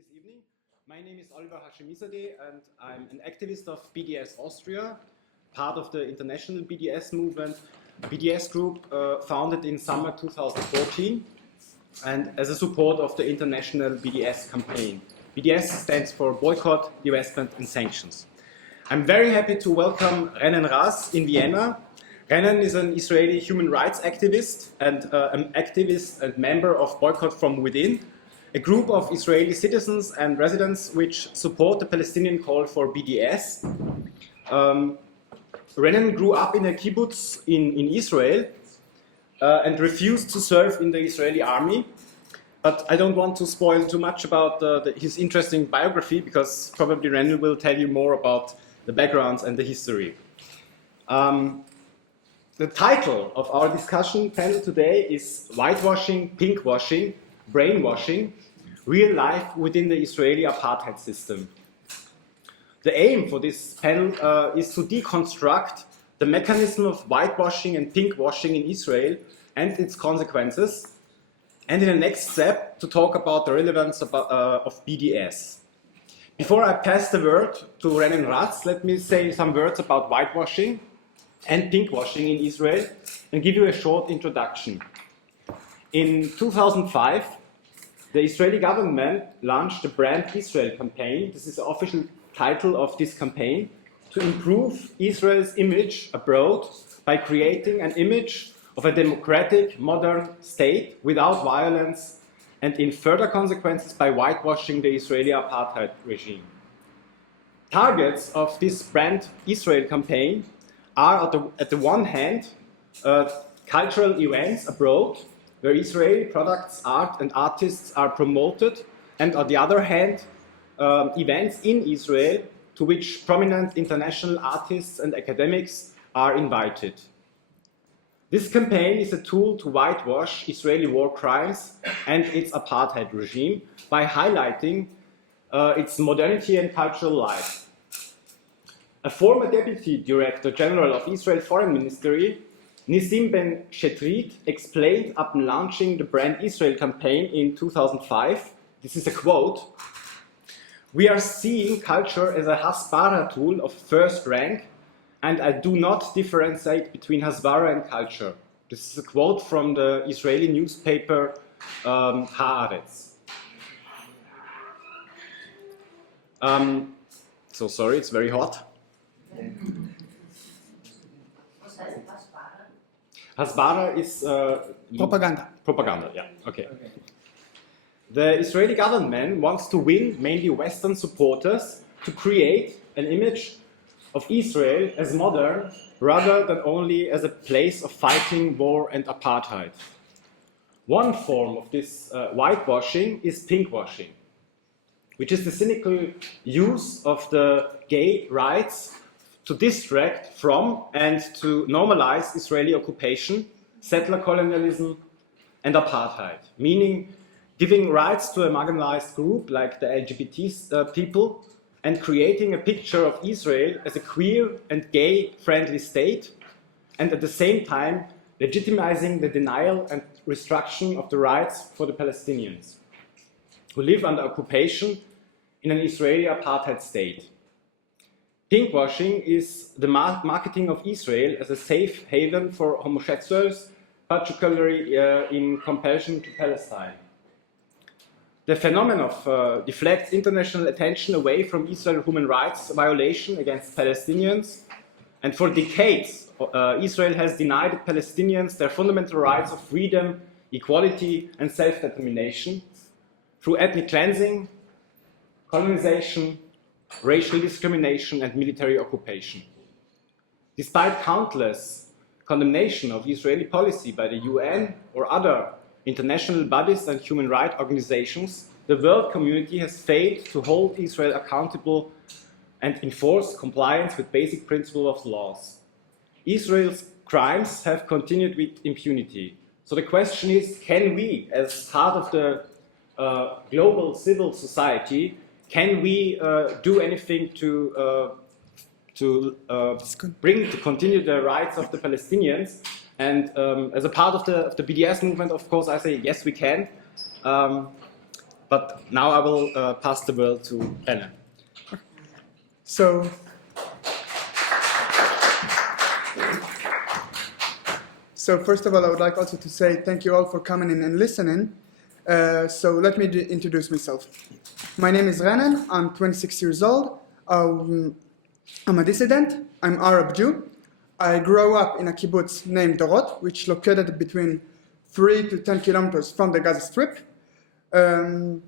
this evening. My name is Oliver Hashemizadeh and I'm an activist of BDS-Austria, part of the international BDS movement, a BDS group founded in summer 2014 and as a support of the international BDS campaign. BDS stands for Boycott, Divestment and Sanctions. I'm very happy to welcome Renen Raz in Vienna. Renen is an Israeli human rights activist and an activist and member of Boycott from Within, a group of Israeli citizens and residents which support the Palestinian call for BDS. Renen grew up in a kibbutz in Israel and refused to serve in the Israeli army. But I don't want to spoil too much about his interesting biography because probably Renen will tell you more about the backgrounds and the history. The title of our discussion panel today is Whitewashing, Pinkwashing, Brainwashing, Real Life Within the Israeli Apartheid System. The aim for this panel is to deconstruct the mechanism of whitewashing and pinkwashing in Israel and its consequences, and in the next step to talk about the relevance of BDS. Before I pass the word to Renen Raz, let me say some words about whitewashing and pinkwashing in Israel and give you a short introduction. In 2005, the Israeli government launched the Brand Israel campaign. This is the official title of this campaign, to improve Israel's image abroad by creating an image of a democratic, modern state without violence and in further consequences by whitewashing the Israeli apartheid regime. Targets of this Brand Israel campaign are at the one hand cultural events abroad where Israeli products, art and artists are promoted, and on the other hand events in Israel to which prominent international artists and academics are invited. This campaign is a tool to whitewash Israeli war crimes and its apartheid regime by highlighting its modernity and cultural life. A former Deputy Director General of Israel Foreign Ministry, Nissim Ben Shetrit, explained upon launching the Brand Israel campaign in 2005, this is a quote, "We are seeing culture as a hasbara tool of first rank, and I do not differentiate between hasbara and culture." This is a quote from the Israeli newspaper Haaretz. So sorry, it's very hot. Hasbara is propaganda. Propaganda, yeah, okay. The Israeli government wants to win mainly Western supporters to create an image of Israel as modern rather than only as a place of fighting, war and apartheid. One form of this whitewashing is pinkwashing, which is the cynical use of the gay rights to distract from and to normalize Israeli occupation, settler colonialism and apartheid, meaning giving rights to a marginalized group like the LGBT people and creating a picture of Israel as a queer and gay-friendly state, and at the same time legitimizing the denial and restriction of the rights for the Palestinians who live under occupation in an Israeli apartheid state. Pinkwashing is the marketing of Israel as a safe haven for homosexuals, particularly in comparison to Palestine. The phenomenon deflects international attention away from Israel's human rights violation against Palestinians, and for decades Israel has denied the Palestinians their fundamental rights of freedom, equality and self-determination through ethnic cleansing, colonization, racial discrimination and military occupation. Despite countless condemnation of Israeli policy by the UN or other international bodies and human rights organizations, the world community has failed to hold Israel accountable and enforce compliance with basic principles of laws. Israel's crimes have continued with impunity. So the question is, can we, as part of the global civil society, can we do anything to continue the rights of the Palestinians? And as a part of the BDS movement, of course, I say yes, we can. But now I will pass the word to Renen. So first of all, I would like also to say thank you all for coming in and listening. So let me introduce myself. My name is Renen. I'm 26 years old. I'm a dissident. I'm Arab Jew. I grew up in a kibbutz named Dorot, which is located between 3 to 10 kilometers from the Gaza Strip. And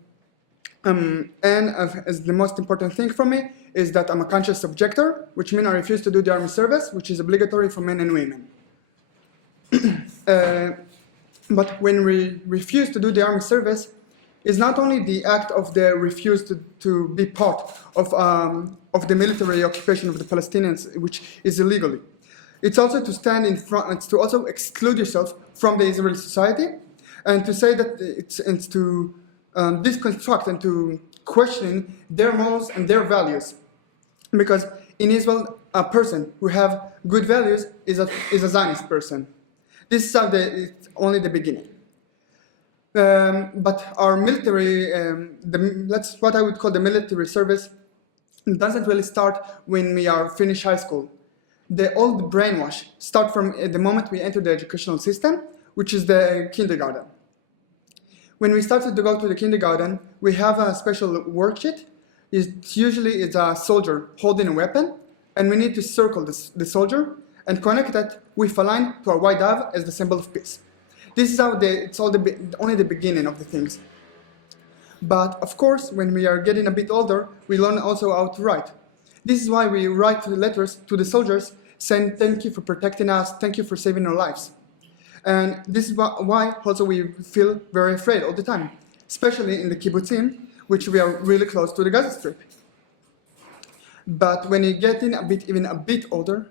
as the most important thing for me is that I'm a conscious objector, which means I refuse to do the army service, which is obligatory for men and women. But when we refuse to do the army service, it's not only the act of the refuse to be part of the military occupation of the Palestinians, which is illegally. It's also to stand in front, it's to also exclude yourself from the Israeli society, and to say that it's to deconstruct and to question their morals and their values. Because in Israel, a person who have good values is a Zionist person. This is it's only the beginning. But our military, that's what I would call the military service, doesn't really start when we are finished high school. The old brainwash start from the moment we enter the educational system, which is the kindergarten. When we started to go to the kindergarten, we have a special worksheet. It's a soldier holding a weapon, and we need to circle the soldier and connect that with a line to a white dove as the symbol of peace. This is how it's only the beginning of the things. But of course, when we are getting a bit older, we learn also how to write. This is why we write letters to the soldiers saying thank you for protecting us, thank you for saving our lives. And this is why also we feel very afraid all the time, especially in the kibbutzim, which we are really close to the Gaza Strip. But when you get in even a bit older,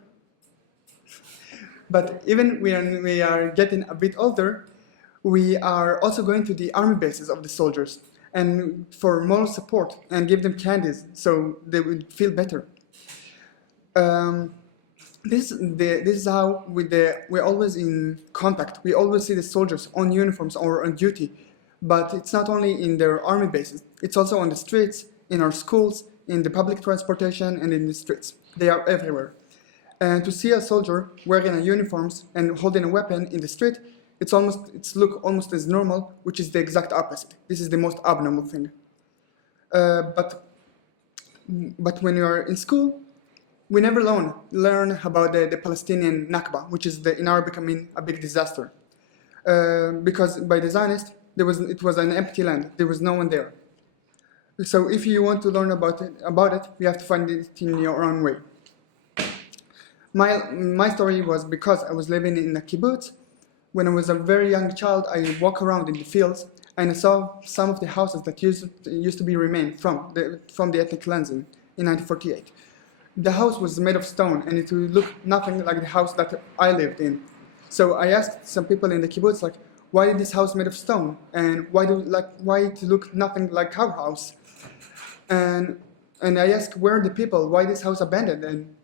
but even when we are getting a bit older, we are also going to the army bases of the soldiers and for moral support and give them candies so they would feel better. This is how we're always in contact. We always see the soldiers on uniforms or on duty, but it's not only in their army bases. It's also on the streets, in our schools, in the public transportation, and in the streets. They are everywhere. And to see a soldier wearing a uniforms and holding a weapon in the street, it's look almost as normal, which is the exact opposite. This is the most abnormal thing. But when you are in school, we never learn about the Palestinian Nakba, which is in Arabic mean a big disaster. Because by the Zionists, it was an empty land. There was no one there. So if you want to learn about it, you have to find it in your own way. My story was because I was living in a kibbutz. When I was a very young child, I walked around in the fields and I saw some of the houses that used to be remained from the ethnic cleansing in 1948. The house was made of stone and it would look nothing like the house that I lived in. So I asked some people in the kibbutz, like, why is this house made of stone? And why it look nothing like our house? And I asked, where are the people? Why this house abandoned? And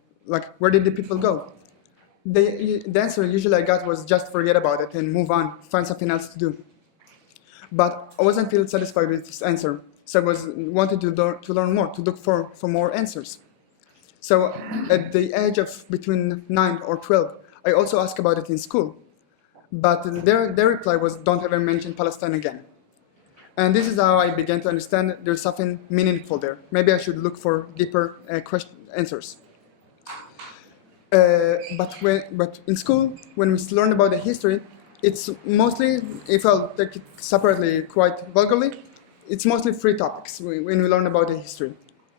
where did the people go? The answer usually I got was just forget about it and move on, find something else to do. But I wasn't feeling satisfied with this answer, so I wanted to learn more, to look for more answers. So at the age of between 9 or 12, I also asked about it in school. But their reply was, don't ever mention Palestine again. And this is how I began to understand that there's something meaningful there. Maybe I should look for deeper answers. But in school, when we learn about the history, it's mostly, if I'll take it separately quite vulgarly, it's mostly three topics when we learn about the history.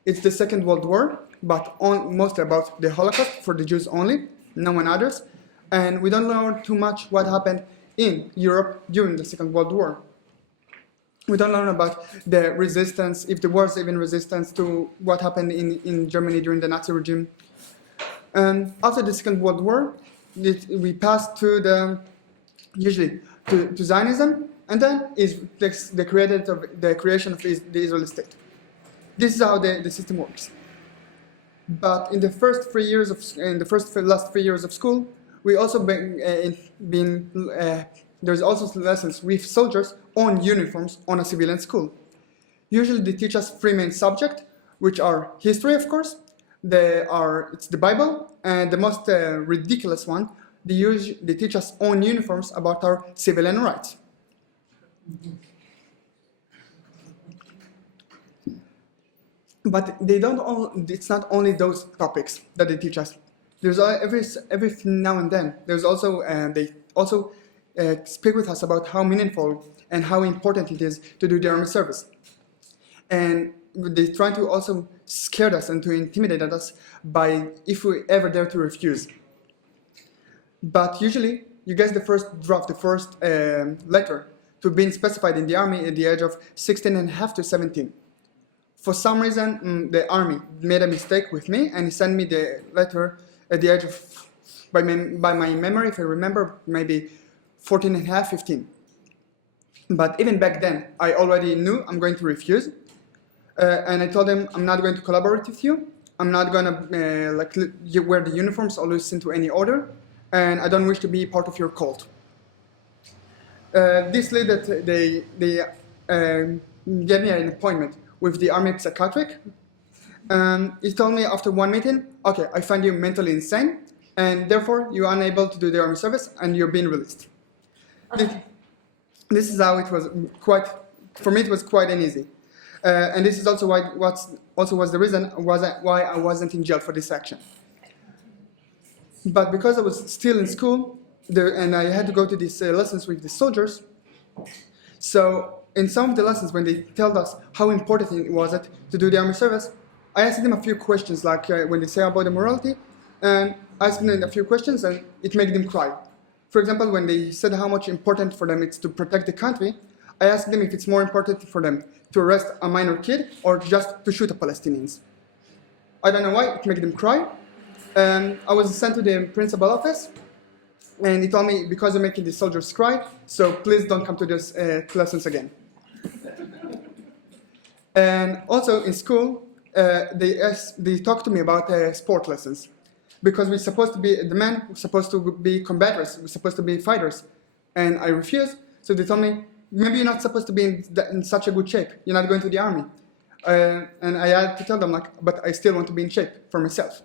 It's the Second World War, but mostly about the Holocaust for the Jews only, no one others. And we don't learn too much what happened in Europe during the Second World War. We don't learn about the resistance, if there was even resistance to what happened in Germany during the Nazi regime. And after the Second World War, we passed to Zionism, and then is the creation of the Israeli state. This is how the system works. But in the last 3 years of school, we also there's also lessons with soldiers on uniforms on a civilian school. Usually they teach us three main subjects, which are history, of course, it's the Bible, and the most ridiculous one, they teach us own uniforms about our civilian rights. But it's not only those topics that they teach us. There's every now and then. There's also they also speak with us about how meaningful and how important it is to do the army service. And they try to also scare us and to intimidate us by if we ever dare to refuse. But usually, you get the first draft, the first letter to being specified in the army at the age of 16 and a half to 17. For some reason, the army made a mistake with me and he sent me the letter at the age of, by my memory, if I remember, maybe 14 and a half, 15. But even back then, I already knew I'm going to refuse. And I told him, I'm not going to collaborate with you. I'm not going to wear the uniforms or listen to any order. And I don't wish to be part of your cult. This led that they gave me an appointment with the army psychiatric. He told me after one meeting, okay, I find you mentally insane, and therefore you're unable to do the army service, and you're being released. Okay. This is how it was for me it was quite uneasy. And this is also was the reason why I wasn't in jail for this action. But because I was still in school, and I had to go to these lessons with the soldiers, so in some of the lessons when they told us how important it was to do the army service, I asked them a few questions, like when they say about the morality, and I asked them a few questions and it made them cry. For example, when they said how much important for them it's to protect the country, I asked them if it's more important for them to arrest a minor kid or just to shoot a Palestinians. I don't know why, it made them cry. I was sent to the principal office, and he told me, because you're making the soldiers cry, so please don't come to these lessons again. And also in school, they talked to me about sport lessons, because the men were supposed to be combatants, we're supposed to be fighters, and I refused. So they told me, maybe you're not supposed to be in such a good shape. You're not going to the army. And I had to tell them, but I still want to be in shape for myself.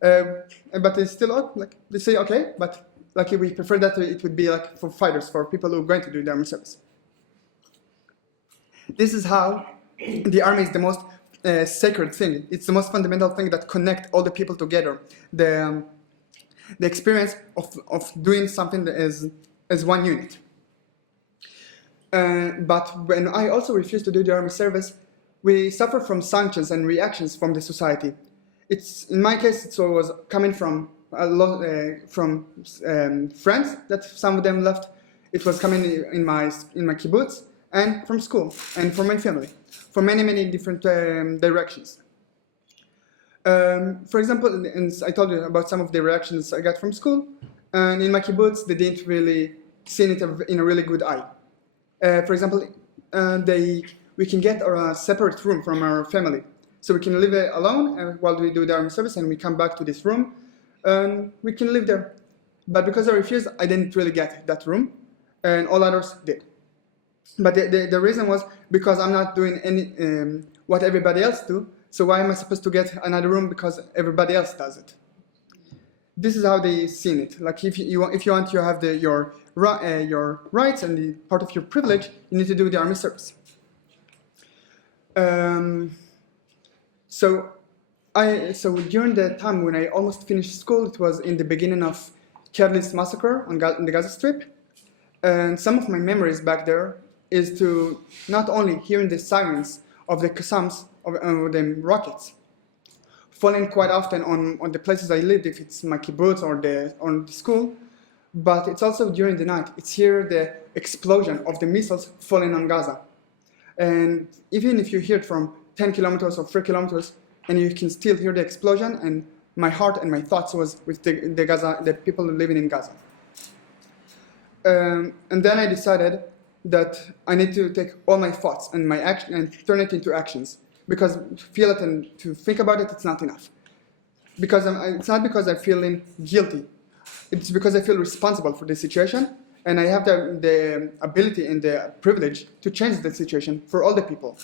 But they still, they say, okay, but we prefer that it would be for fighters, for people who are going to do the army service. This is how the army is the most sacred thing. It's the most fundamental thing that connects all the people together. The experience of doing something as one unit. But when I also refused to do the army service, we suffer from sanctions and reactions from the society. In my case, it was coming from friends that some of them left. It was coming in my kibbutz and from school and from my family, for many different directions. For example, and I told you about some of the reactions I got from school, and in my kibbutz, they didn't really see it in a really good eye. For example, we can get a separate room from our family. So we can live alone while we do the army service, and we come back to this room, and we can live there. But because I refused, I didn't really get that room, and all others did. But the reason was because I'm not doing any what everybody else do, so why am I supposed to get another room because everybody else does it? This is how they seen it. If you want to have your rights and the part of your privilege, you need to do the army service. So during the time when I almost finished school, it was in the beginning of Kerlis massacre on the Gaza Strip, and some of my memories back there is to not only hearing the sirens of the Qassams of the rockets falling quite often on the places I lived, if it's my kibbutz or on the school, but it's also during the night. It's here the explosion of the missiles falling on Gaza, and even if you hear it from 10 kilometers or 3 kilometers, and you can still hear the explosion, and my heart and my thoughts was with the people living in Gaza. And then I decided that I need to take all my thoughts and my action and turn it into actions, because to feel it and to think about it, it's not enough. Because it's not because I'm feeling guilty, it's because I feel responsible for the situation, and I have the ability and the privilege to change the situation for all the people.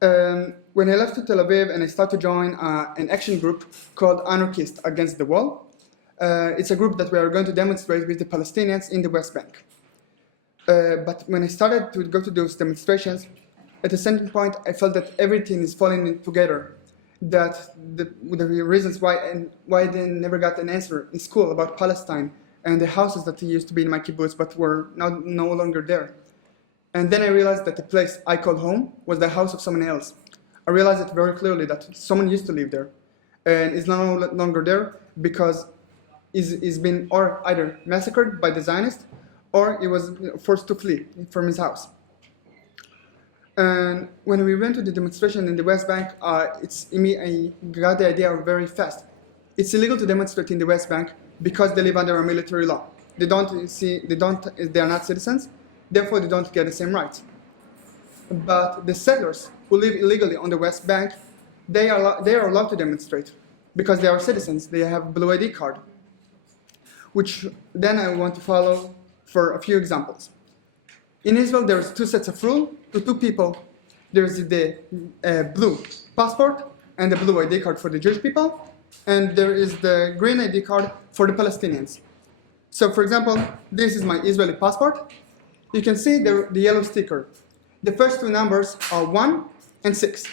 When I left to Tel Aviv and I started to join an action group called Anarchists Against the Wall, it's a group that we are going to demonstrate with the Palestinians in the West Bank. But when I started to go to those demonstrations, at a certain point I felt that everything is falling together, that the reasons why I never got an answer in school about Palestine and the houses that used to be in my kibbutz but were no longer there. And then I realized that the place I called home was the house of someone else. I realized it very clearly that someone used to live there and is no longer there because he's been either massacred by the Zionists or he was forced to flee from his house. And when we went to the demonstration in the West Bank, I got the idea very fast. It's illegal to demonstrate in the West Bank because they live under a military law. They are not citizens, therefore they don't get the same rights. But the settlers who live illegally on the West Bank, they are allowed to demonstrate because they are citizens, they have a blue ID card. Which then I want to follow for a few examples. In Israel, there's two sets of rules to two people. There's the blue passport and the blue ID card for the Jewish people, and there is the green ID card for the Palestinians. So for example, this is my Israeli passport. You can see the yellow sticker. The first two numbers are 1 and 6.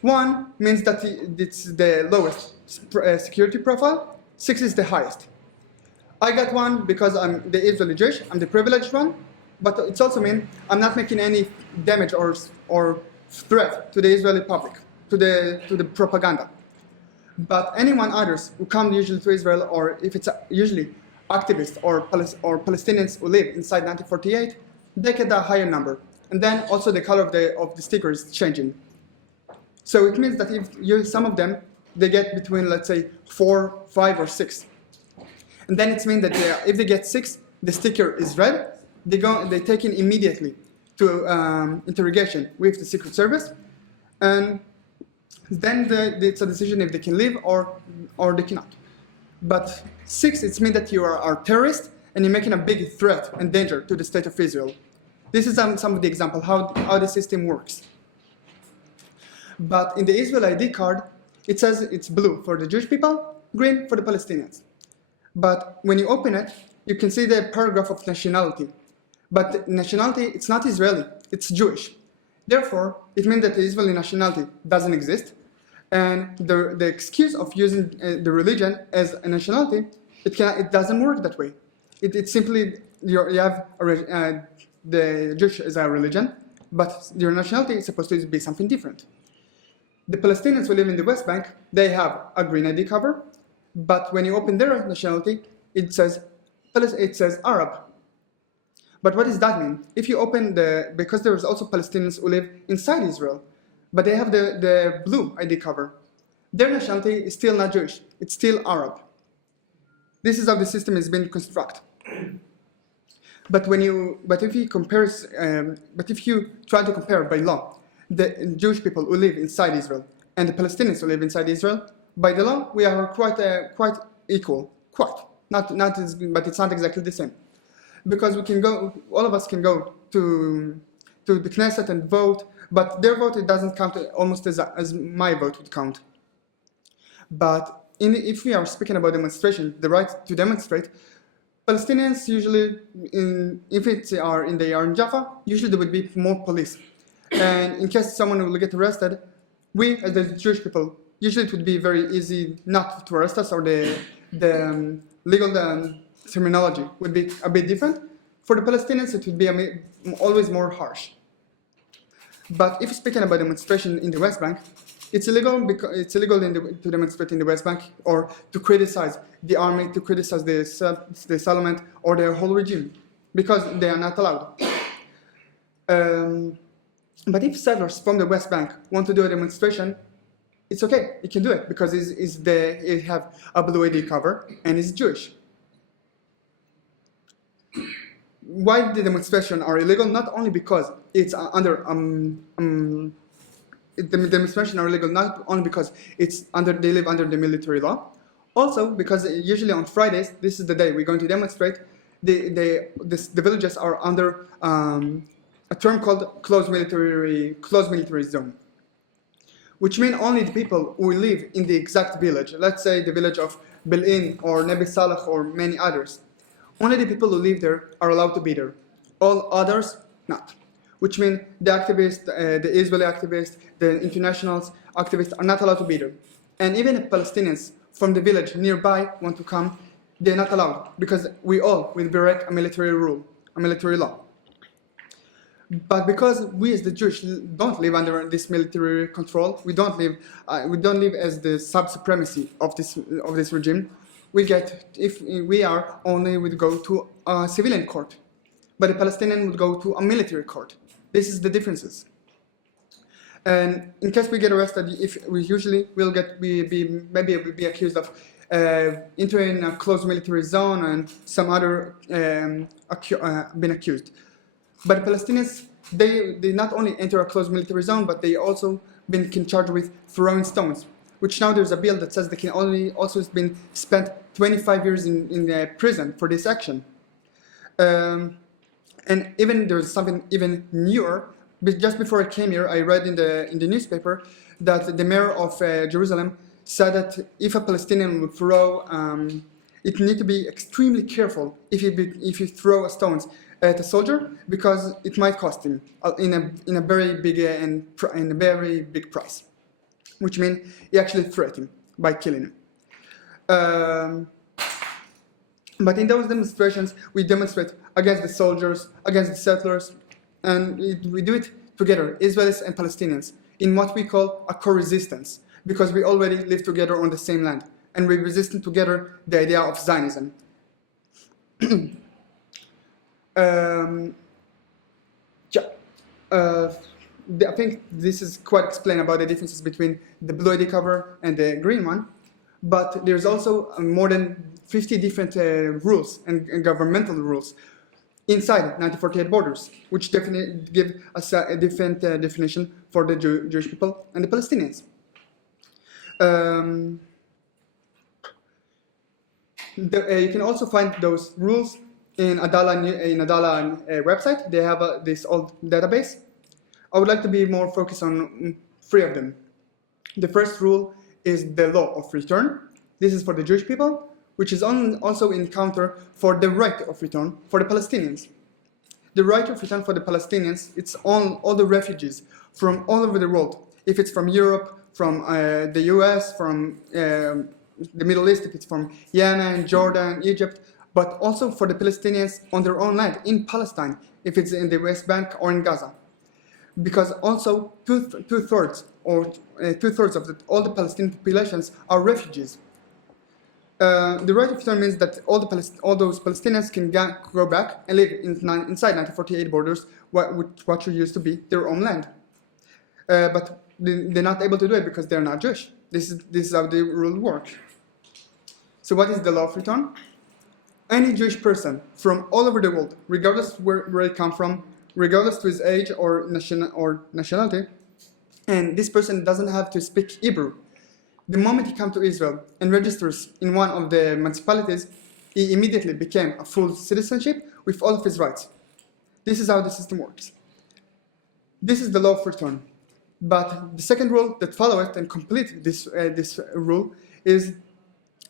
1 means that it's the lowest security profile, 6 is the highest. I got 1 because I'm the Israeli Jewish, I'm the privileged one, but it also means I'm not making any damage or threat to the Israeli public, to the propaganda. But anyone others who come usually to Israel, or if it's usually activists or Palestinians who live inside 1948, they get a higher number. And then also the color of the sticker is changing. So it means that if some of them, they get between, let's say, 4, 5, or 6. And then it means that if they get 6, the sticker is red, they take it immediately to interrogation with the Secret Service. And then it's a decision if they can leave or they cannot. But 6, it means that you are a terrorist and you're making a big threat and danger to the state of Israel. This is some of the example how the system works. But in the Israel ID card, it says it's blue for the Jewish people, green for the Palestinians. But when you open it, you can see the paragraph of nationality. But nationality, it's not Israeli, it's Jewish. Therefore, it means that the Israeli nationality doesn't exist. And the excuse of using the religion as a nationality, it doesn't work that way. It's simply, you have the Jewish as a religion, but your nationality is supposed to be something different. The Palestinians who live in the West Bank, they have a green ID cover, but when you open their nationality, it says Arab. But what does that mean? If you open because there's also Palestinians who live inside Israel, but they have the blue ID cover, their nationality is still not Jewish, it's still Arab. This is how the system is being constructed. But if you try to compare by law the Jewish people who live inside Israel and the Palestinians who live inside Israel, by the law we are quite equal, but it's not exactly the same, because all of us can go to the Knesset and vote, but their vote, it doesn't count almost as my vote would count. But if we are speaking about demonstration, the right to demonstrate, Palestinians usually, if they are in Jaffa, usually there would be more police. And in case someone will get arrested, we as the Jewish people, usually it would be very easy not to arrest us, or the legal terminology would be a bit different. For the Palestinians, it would be always more harsh. But if speaking about demonstration in the West Bank, it's illegal to demonstrate in the West Bank or to criticize the army, to criticize the settlement or the whole regime, because they are not allowed. But if settlers from the West Bank want to do a demonstration, it's okay, you can do it, because it have a blue ID cover and it's Jewish. Why the demonstrations are illegal? Not only because it's under the demonstrations are illegal not only because they live under the military law, also because usually on Fridays, this is the day we're going to demonstrate, the villages are under a term called closed military zone. which mean only the people who live in the exact village, let's say the village of Bel'in or Nebi Salah or many others. Only the people who live there are allowed to be there. All others, not. Which means the activists, the Israeli activists, the international activists are not allowed to be there. And even if Palestinians from the village nearby want to come, they're not allowed because we all will break a military rule, a military law. But because we as the Jews don't live under this military control, we don't live as the sub-supremacy of this regime. If we are only would go to a civilian court, but the Palestinian would go to a military court. This is the differences. And in case we get arrested, if we usually will be accused of entering a closed military zone and some other been accused. But the Palestinians, they not only enter a closed military zone, but they also been charged with throwing stones, which now there's a bill that says they can only also been spent 25 years in prison for this action. And even there's something even newer. Just before I came here, I read in the newspaper that the mayor of Jerusalem said that if a Palestinian would throw, it need to be extremely careful if you throw stones at a soldier because it might cost him in a very big price, which means he actually threatened him by killing him. But in those demonstrations, we demonstrate against the soldiers, against the settlers, and we do it together, Israelis and Palestinians, in what we call a co-resistance, because we already live together on the same land, and we resist together the idea of Zionism. I think this is quite explained about the differences between the blue ID cover and the green one, but there's also more than 50 different rules and governmental rules inside 1948 borders, which definitely give us a different definition for the Jewish people and the Palestinians. You can also find those rules in Adala website. They have this old database. I would like to be more focused on 3 of them. The first rule is the law of return. This is for the Jewish people, which is also in counter for the right of return for the Palestinians. The right of return for the Palestinians, it's all the refugees from all over the world. If it's from Europe, from the US, from the Middle East, if it's from Yemen, Jordan, Egypt, but also for the Palestinians on their own land, in Palestine, if it's in the West Bank or in Gaza. Because also two-thirds of all the Palestinian populations are refugees. The right of return means that all those Palestinians can go back and live inside 1948 borders, what used to be their own land. But they're not able to do it because they're not Jewish. This is how the rule works. So what is the law of return? Any Jewish person from all over the world, regardless where he comes from, regardless to his age or nationality, and this person doesn't have to speak Hebrew. The moment he comes to Israel and registers in one of the municipalities, he immediately became a full citizenship with all of his rights. This is how the system works. This is the law of return. But the second rule that follows it and complete this rule is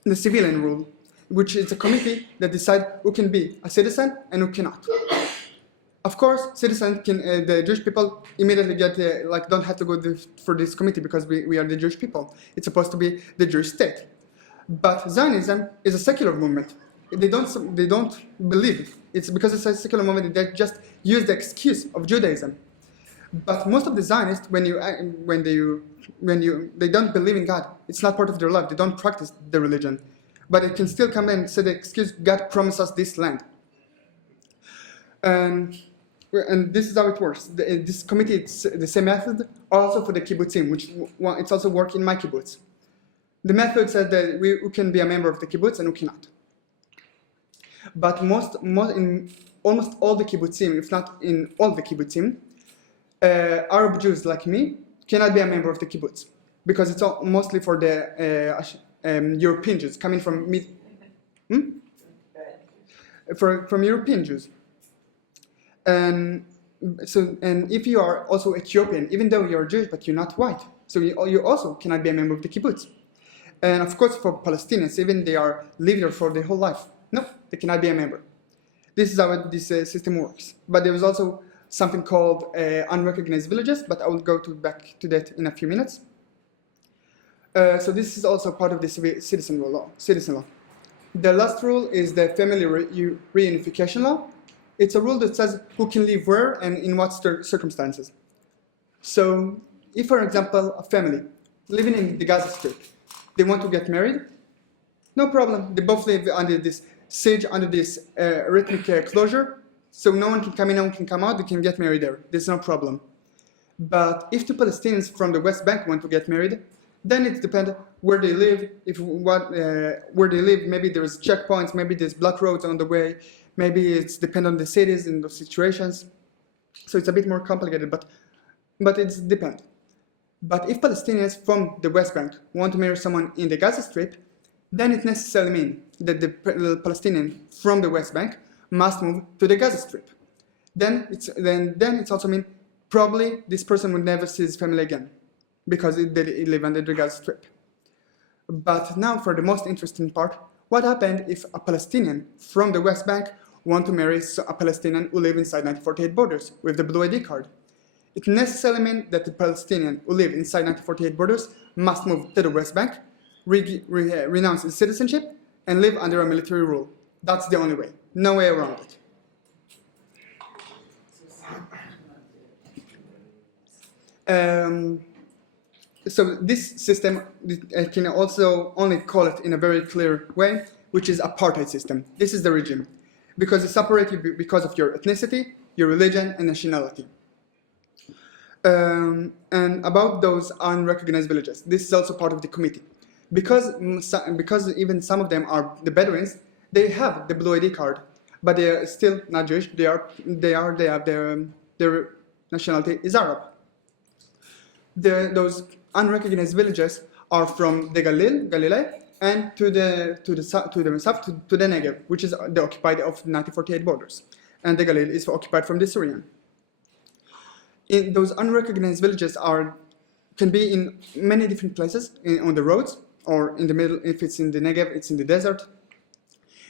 the civilian rule, which is a committee that decides who can be a citizen and who cannot. Of course, citizens the Jewish people immediately get don't have to go for this committee because we are the Jewish people. It's supposed to be the Jewish state. But Zionism is a secular movement. They don't believe it's because it's a secular movement. They just use the excuse of Judaism. But most of the Zionists, when they don't believe in God, it's not part of their life. They don't practice the religion, but it can still come in and say the excuse God promised us this land. And this is how it works. This committee, it's the same method also for the kibbutzim, which it's also work in my kibbutz. The method says that who can be a member of the kibbutz and who cannot. But in almost all the kibbutzim, if not in all the kibbutzim, Arab Jews like me cannot be a member of the kibbutz because it's mostly for the European Jews coming from from European Jews. And and if you are also Ethiopian, even though you're Jewish, but you're not white, so you also cannot be a member of the kibbutz. And of course, for Palestinians, even they are live there for their whole life, no, they cannot be a member. This is how this system works. But there is also something called unrecognized villages, but I will go back to that in a few minutes. So this is also part of the citizen law. The last rule is the Family Reunification Law. It's a rule that says who can live where and in what circumstances. So if, for example, a family living in the Gaza Strip, they want to get married, no problem. They both live under this siege, under this rhythmic closure, so no one can come in, no one can come out, they can get married there. There's no problem. But if two Palestinians from the West Bank want to get married, then it depends where they live. Where they live, maybe there's checkpoints, maybe there's block roads on the way, maybe it's depend on the cities in those situations. So it's a bit more complicated, but it's depend. But if Palestinians from the West Bank want to marry someone in the Gaza Strip, then it necessarily means that the Palestinian from the West Bank must move to the Gaza Strip. Then it's also mean probably this person would never see his family again because they live under the Gaza Strip. But now for the most interesting part, what happened if a Palestinian from the West Bank want to marry a Palestinian who live inside 1948 borders with the blue ID card? It necessarily means that the Palestinian who live inside 1948 borders must move to the West Bank, renounce his citizenship, and live under a military rule. That's the only way. No way around it. So this system, I can also only call it in a very clear way, which is apartheid system. This is the regime, because it separates you because of your ethnicity, your religion, and nationality. And about those unrecognized villages, this is also part of the committee. Because even some of them are the Bedouins, they have the blue ID card, but they are still not Jewish. They have their nationality is Arab. Those unrecognized villages are from the Galilee, and to the south, to the Negev, which is the occupied of 1948 borders, and the Galilee is occupied from the Syrian. In those unrecognized villages can be in many different places, on the roads, or in the middle. If it's in the Negev, it's in the desert.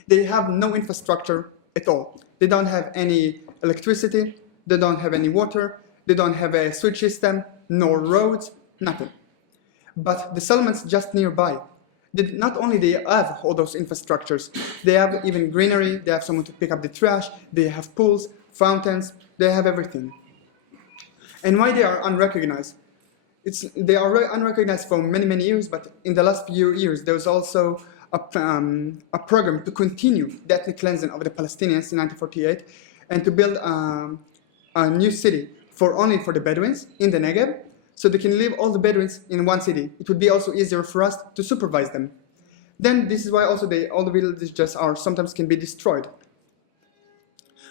They have no infrastructure at all. They don't have any electricity, they don't have any water, they don't have a switch system, no roads, nothing. But the settlements just nearby, not only they have all those infrastructures, they have even greenery, they have someone to pick up the trash, they have pools, fountains, they have everything. And why they are unrecognized? They are unrecognized for many, many years, but in the last few years, there was also a program to continue the ethnic cleansing of the Palestinians in 1948 and to build a new city only for the Bedouins in the Negev, so they can live all the Bedouins in one city. It would be also easier for us to supervise them. Then this is why also all the villages just sometimes can be destroyed.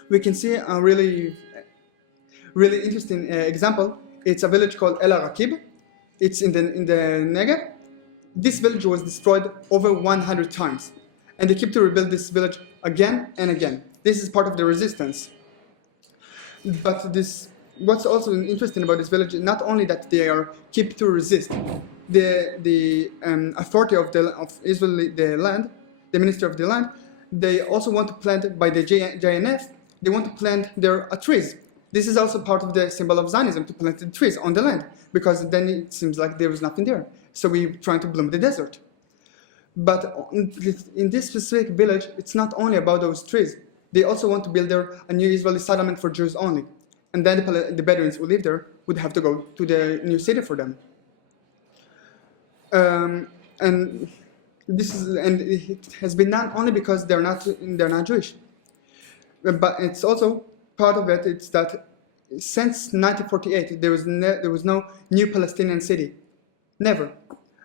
We can see a really interesting example. It's a village called El Arakib. It's in the Negev. This village was destroyed over 100 times, and they keep to rebuild this village again and again. This is part of the resistance. But what's also interesting about this village is not only that they keep to resist. The authority of Israel, the Ministry of the Land, they also want to plant by the JNF. They want to plant their trees. This is also part of the symbol of Zionism, to plant the trees on the land, because then it seems like there was nothing there. So we're trying to bloom the desert. But in this specific village, it's not only about those trees. They also want to build there a new Israeli settlement for Jews only. And then the Bedouins who live there would have to go to the new city for them. And it has been done only because they're not Jewish. But it's also part of it. It's that since 1948 there was no new Palestinian city, never.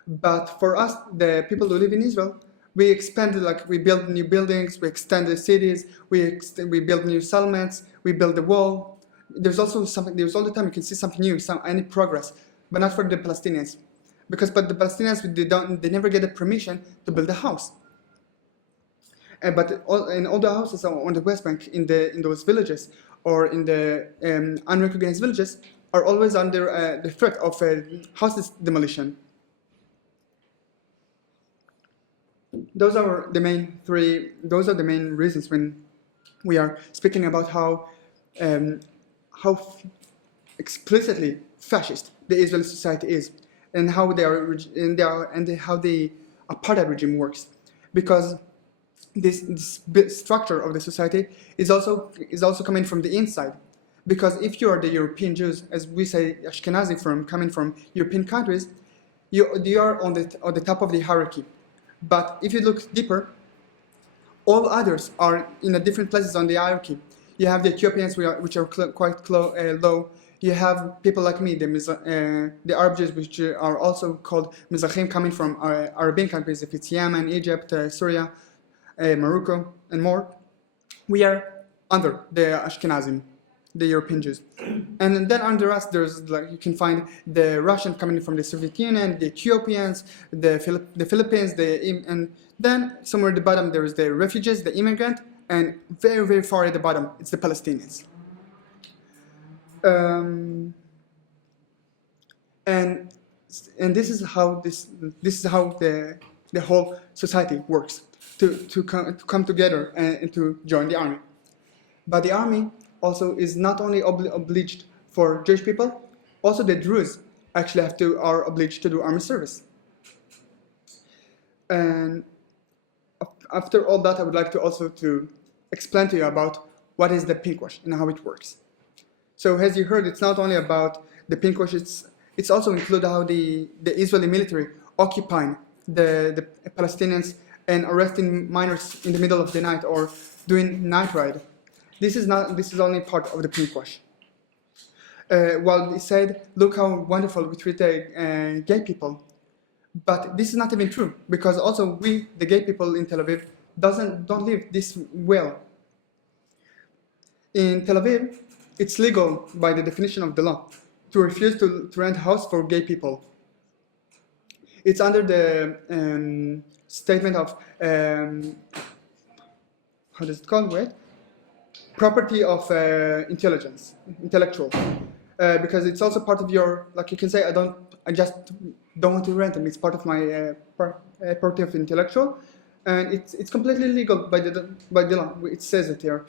But for us, the people who live in Israel, we expanded, we built new buildings, we extended cities, we built new settlements, we built the wall. There's also something. There's all the time you can see something new, any progress, but not for the Palestinians, but the Palestinians they never get the permission to build a house. But all the houses on the West Bank in those villages or in the unrecognized villages are always under the threat of houses demolition. Those are the main reasons when we are speaking about how explicitly fascist the Israeli society is, and how how the apartheid regime works, because this structure of the society is also coming from the inside. Because if you are the European Jews, as we say, Ashkenazi, coming from European countries, you are on the top of the hierarchy. But if you look deeper, all others are in different places on the hierarchy. You have the Ethiopians, which are quite low. You have people like me, the Arab Jews, which are also called Mizrahim, coming from Arabian countries, if it's Yemen, Egypt, Syria, Morocco, and more. We are under the Ashkenazim, the European Jews. And then under us, there's you can find the Russian coming from the Soviet Union, the Ethiopians, the Philippines, and then somewhere at the bottom there is the refugees, the immigrant, and very, very far at the bottom, it's the Palestinians. And this is how the whole society works to come together and to join the army. But the army also is not only obliged for Jewish people, also the Druze actually are obliged to do army service. And after all that, I would like to also explain to you about what is the pinkwash and how it works. So as you heard, it's not only about the pinkwash, it's also include how the Israeli military occupying the Palestinians and arresting minors in the middle of the night or doing night ride. This is only part of the pinkwash. While they said, look how wonderful we treat gay people. But this is not even true, because also we, the gay people in Tel Aviv, don't live this well. In Tel Aviv, it's legal by the definition of the law to refuse to rent a house for gay people. It's under the statement of, how does it called? Wait. Property of intellectual. Because it's also part of your, like you can say, I just don't want to rent them. It's part of my property of intellectual, and it's completely legal by the law. It says it here.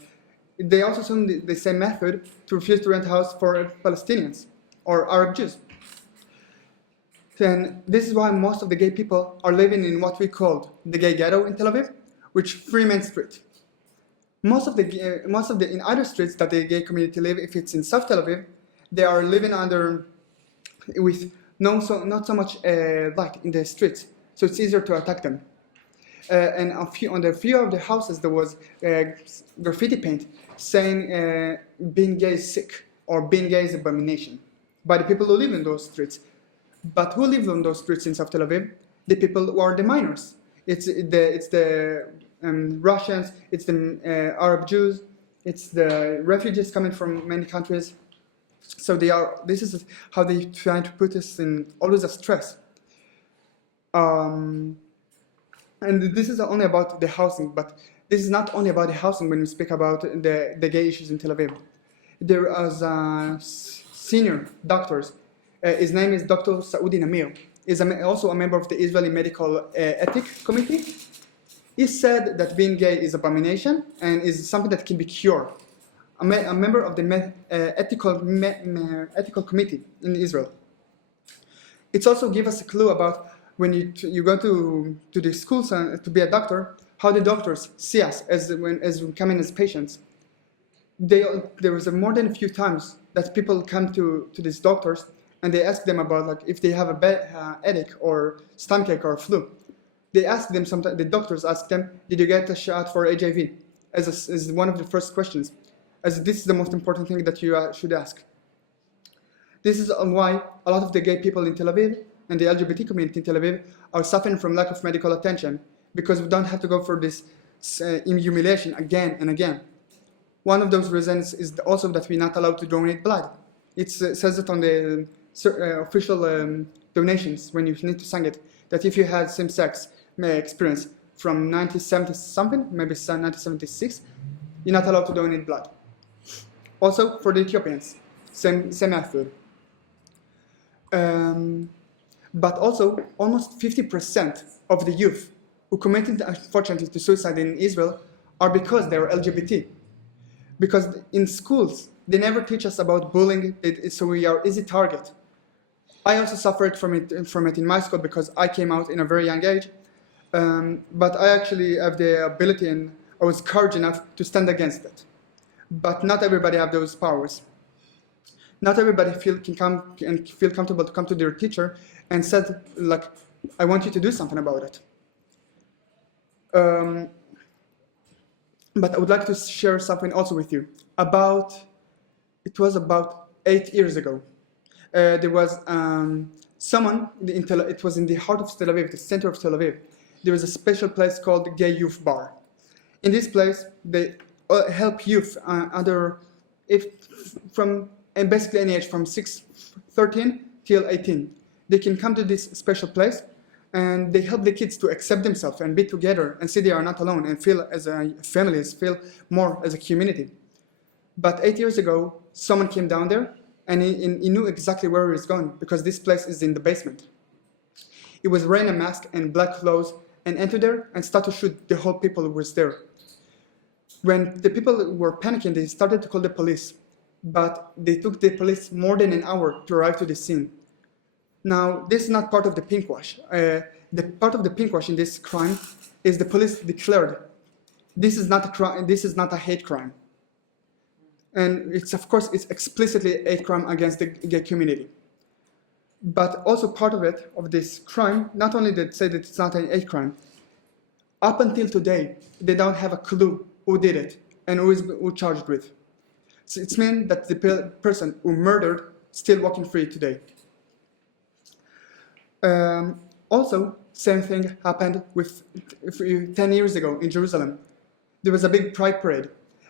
They also use the same method to refuse to rent a house for Palestinians or Arab Jews. And this is why most of the gay people are living in what we called the gay ghetto in Tel Aviv, which Freeman Street. Most of the in other streets that the gay community live, if it's in South Tel Aviv, they are living with not so much light in the streets, so it's easier to attack them. And on a few of the houses there was graffiti paint saying being gay is sick or being gay is abomination by the people who live in those streets. But who live on those streets in South Tel Aviv? The people who are the minors. It's the Russians, it's the Arab Jews, it's the refugees coming from many countries. So this is how they try to put us in always a stress. And this is only about the housing, but this is not only about the housing when we speak about the gay issues in Tel Aviv. There is senior doctors. His name is Dr. Saudi Namir. He's also a member of the Israeli Medical Ethic Committee. He said that being gay is abomination and is something that can be cured. A member of the ethical committee in Israel. It's also give us a clue about when you go to the schools to be a doctor, how the doctors see us as we come in as patients. There was more than a few times that people come to these doctors and they ask them about if they have a headache or stomachache or flu. They ask them sometimes. The doctors ask them, "Did you get a shot for HIV?" As one of the first questions, as this is the most important thing that you should ask. This is why a lot of the gay people in Tel Aviv and the LGBT community in Tel Aviv are suffering from lack of medical attention, because we don't have to go for this humiliation again and again. One of those reasons is also that we're not allowed to donate blood. It says it on the official donations when you need to sign it, that if you had same-sex experience from 1970 something, maybe 1976, you're not allowed to donate blood. Also for the Ethiopians, same method. But also almost 50% of the youth who committed, unfortunately, to suicide in Israel are because they are LGBT. Because in schools, they never teach us about bullying, so we are easy target. I also suffered from it in my school because I came out in a very young age. But I actually have the ability and I was courage enough to stand against it. But not everybody have those powers. Not everybody can feel comfortable to come to their teacher and said, like, I want you to do something about it. But I would like to share something also with you. It was about 8 years ago. There was someone, it was in the heart of Tel Aviv, the center of Tel Aviv. There was a special place called the Gay Youth Bar. In this place, they help youth from basically any age, from 13 till 18. They can come to this special place and they help the kids to accept themselves and be together and see they are not alone and feel as a family, feel more as a community. But 8 years ago, someone came down there and he knew exactly where he was going because this place is in the basement. He was wearing a mask and black clothes and entered there and started to shoot the whole people who was there. When the people were panicking, they started to call the police, but they took the police more than an hour to arrive to the scene. Now, this is not part of the pinkwash. The part of the pinkwash in this crime is the police declared this is not a crime. This is not a hate crime, and it's explicitly a hate crime against the gay community. But also part of it, of this crime, not only did they say that it's not an hate crime, up until today, they don't have a clue who did it and who charged with. So it's meant that the person who murdered still walking free today. Also, same thing happened 10 years ago in Jerusalem. There was a big pride parade,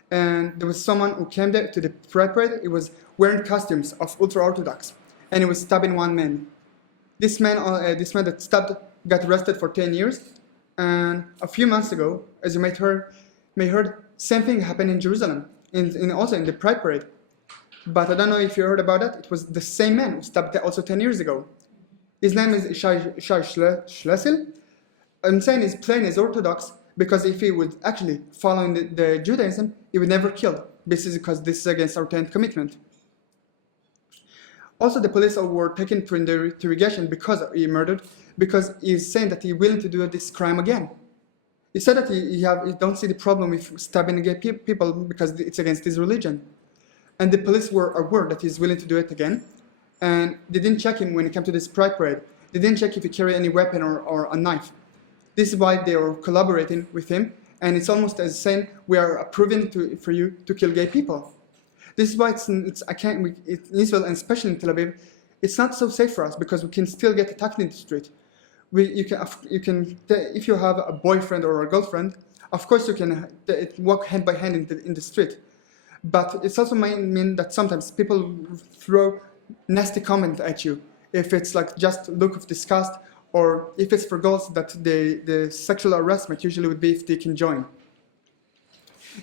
and there was someone who came there to the pride parade. He was wearing costumes of ultra-Orthodox, and he was stabbing one man. This man that stabbed got arrested for 10 years, and a few months ago, as you may heard, same thing happened in Jerusalem, also in the pride parade. But I don't know if you heard about it. It was the same man who stabbed also 10 years ago. His name is Shai Schlesel. I'm saying he's plain as Orthodox because if he would actually follow the Judaism, he would never kill. This is because this is against our 10th commitment. Also, the police were taken to interrogation because he murdered, because he's saying that he's willing to do this crime again. He said that he don't see the problem with stabbing gay people because it's against his religion. And the police were aware that he's willing to do it again. And they didn't check him when he came to this pride parade. They didn't check if he carried any weapon or a knife. This is why they were collaborating with him. And it's almost as saying, we are approving for you to kill gay people. This is why in Israel, and especially in Tel Aviv, it's not so safe for us because we can still get attacked in the street. If you have a boyfriend or a girlfriend, of course you can walk hand by hand in the street. But it's also mean that sometimes people throw nasty comment at you. If it's like just look of disgust, or if it's for girls, that the sexual harassment usually would be if they can join.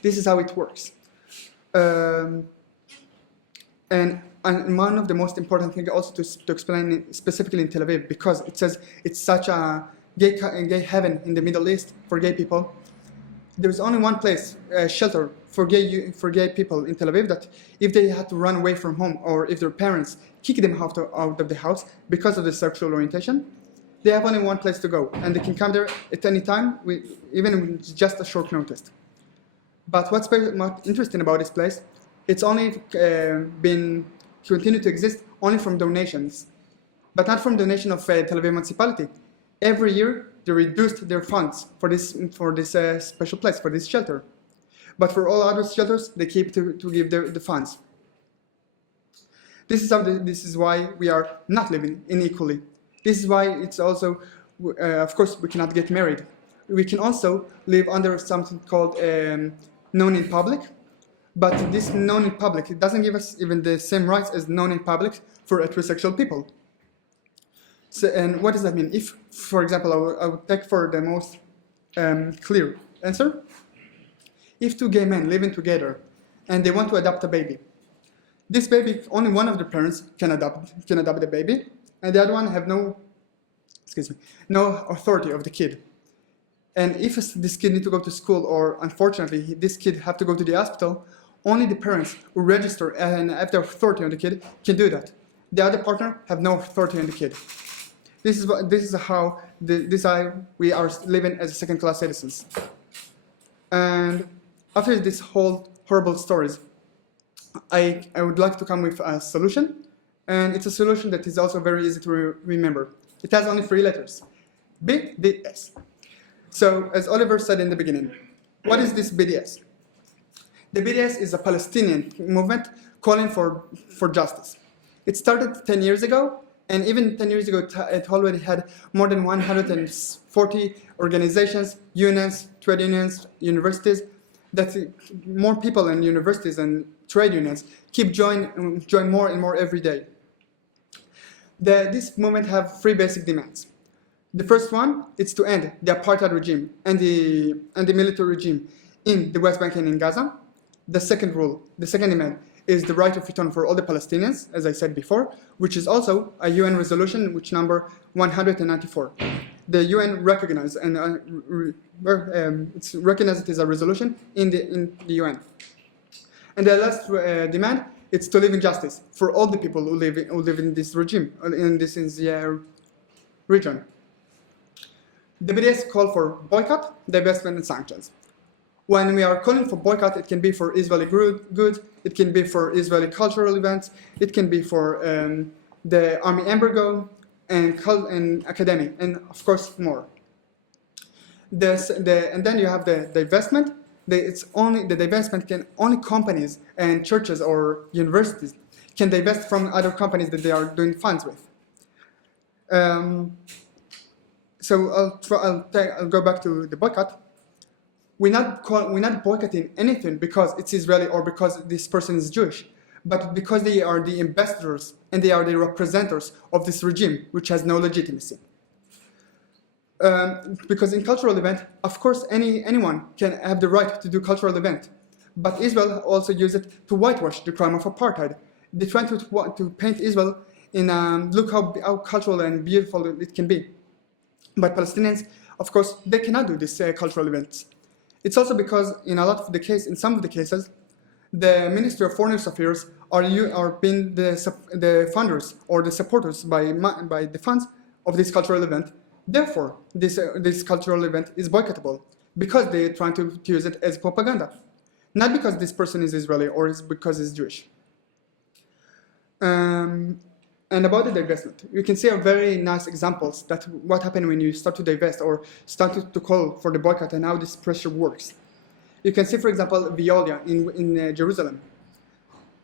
This is how it works. And one of the most important things also to explain specifically in Tel Aviv, because it says it's such a gay heaven in the Middle East for gay people. There's only one place, shelter for gay people in Tel Aviv, that if they had to run away from home or if their parents kick them out of the house because of their sexual orientation, they have only one place to go, and they can come there at any time, even with just a short notice. But what's interesting about this place, it's only been continued to exist only from donations, but not from donation of Tel Aviv municipality. Every year they reduced their funds for this special place, for this shelter. But for all other shelters, they keep to give the funds. This is why we are not living unequally. This is why it's also, of course, we cannot get married. We can also live under something called known in public. But this known in public, it doesn't give us even the same rights as known in public for heterosexual people. So, and what does that mean? If, for example, I would take for the most clear answer, if two gay men living together and they want to adopt a baby, This baby, only one of the parents can adopt the baby, and the other one have no authority of the kid. And if this kid need to go to school, or unfortunately this kid have to go to the hospital, only the parents who register and have the authority on the kid can do that. The other partner have no authority on the kid. This is how we are living as second-class citizens. And after this whole horrible stories, I would like to come with a solution, and it's a solution that is also very easy to remember. It has only 3 letters: BDS. So, as Oliver said in the beginning, what is this BDS? The BDS is a Palestinian movement calling for justice. It started 10 years ago, and even 10 years ago it already had more than 140 organizations, unions, trade unions, universities, that more people in universities and trade unions keep join more and more every day. This movement have 3 basic demands. The first one is to end the apartheid regime and the military regime in the West Bank and in Gaza. The second demand is the right of return for all the Palestinians, as I said before, which is also a UN resolution, which number 194. The UN recognized it's recognized as a resolution in the UN. And the last demand is to live in justice for all the people who live in this regime, in this region. The BDS call for boycott, divestment, and sanctions. When we are calling for boycott, it can be for Israeli goods, it can be for Israeli cultural events, it can be for the army embargo, and academic, and of course more. And then you have the divestment. The divestment can only companies and churches or universities can divest from other companies that they are doing funds with. So I'll go back to the boycott. We're not boycotting anything because it's Israeli or because this person is Jewish, but because they are the ambassadors and they are the representatives of this regime, which has no legitimacy. Because in cultural event, of course, anyone can have the right to do cultural event, but Israel also used it to whitewash the crime of apartheid. They try to paint Israel in look how cultural and beautiful it can be. But Palestinians, of course, they cannot do these cultural events. It's also because in some of the cases, the Ministry of Foreign Affairs are being the funders or the supporters by the funds of this cultural event. Therefore, this cultural event is boycottable because they're trying to use it as propaganda, not because this person is Israeli or because he's Jewish. And about the divestment, you can see very nice examples that what happens when you start to divest or start to call for the boycott and how this pressure works. You can see, for example, Veolia in Jerusalem.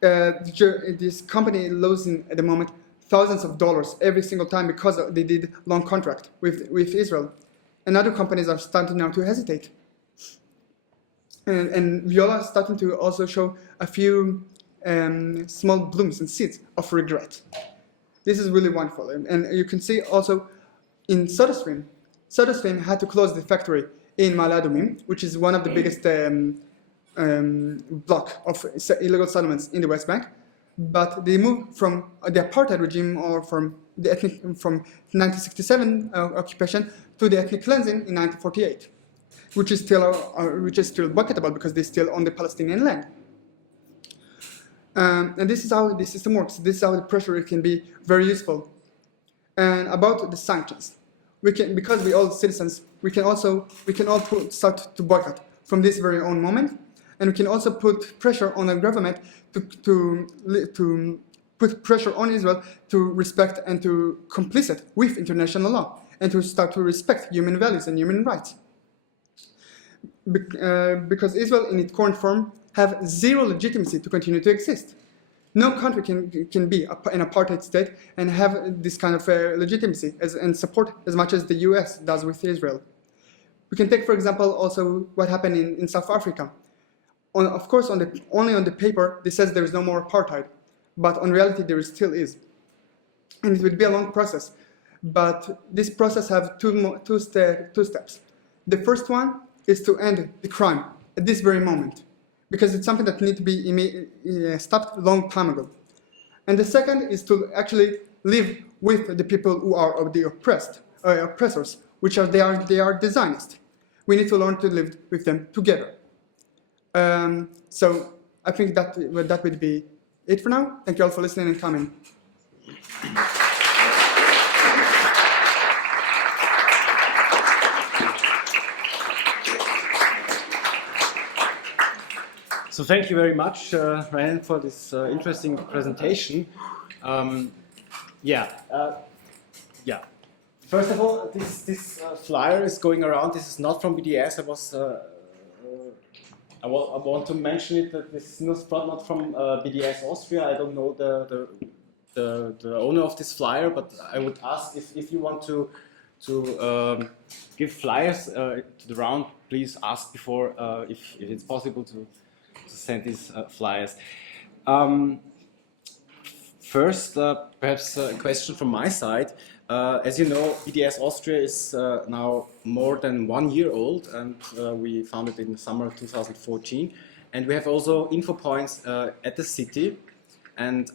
This company losing at the moment thousands of dollars every single time because they did long contract with Israel. And other companies are starting now to hesitate. And Veolia is starting to also show a few small blooms and seeds of regret. This is really wonderful. And you can see also in SodaStream had to close the factory in Ma'ale Adumim, which is one of the biggest block of illegal settlements in the West Bank. But they moved from the apartheid regime or from 1967 occupation to the ethnic cleansing in 1948, which is still boycottable because they still own the Palestinian land. And this is how the system works. This is how the pressure can be very useful. And about the sanctions, because we all citizens, we can all start to boycott from this very own moment, and we can also put pressure on the government to put pressure on Israel to respect and to complicit with international law and to start to respect human values and human rights. Because Israel, in its current form, have zero legitimacy to continue to exist. No country can be an apartheid state and have this kind of legitimacy and support as much as the US does with Israel. We can take, for example, also what happened in South Africa. Of course, only on the paper, this says there is no more apartheid, but on reality, there still is. And it would be a long process, but this process has two steps. The first one is to end the crime at this very moment, because it's something that needs to be stopped long time ago. And the second is to actually live with the people who are the oppressors, which are they are the Zionists. We need to learn to live with them together. So I think that would be it for now. Thank you all for listening and coming. So thank you very much, Renen, for this interesting presentation. Yeah. First of all, this flyer is going around. This is not from BDS. I want to mention it that this is not from BDS-Austria. I don't know the owner of this flyer, but I would ask if you want to give flyers to the round, please ask before if it's possible to send these flyers. First, perhaps a question from my side. As you know, BDS-Austria is now more than 1 year old, and we founded in the summer of 2014. And we have also info points at the city. And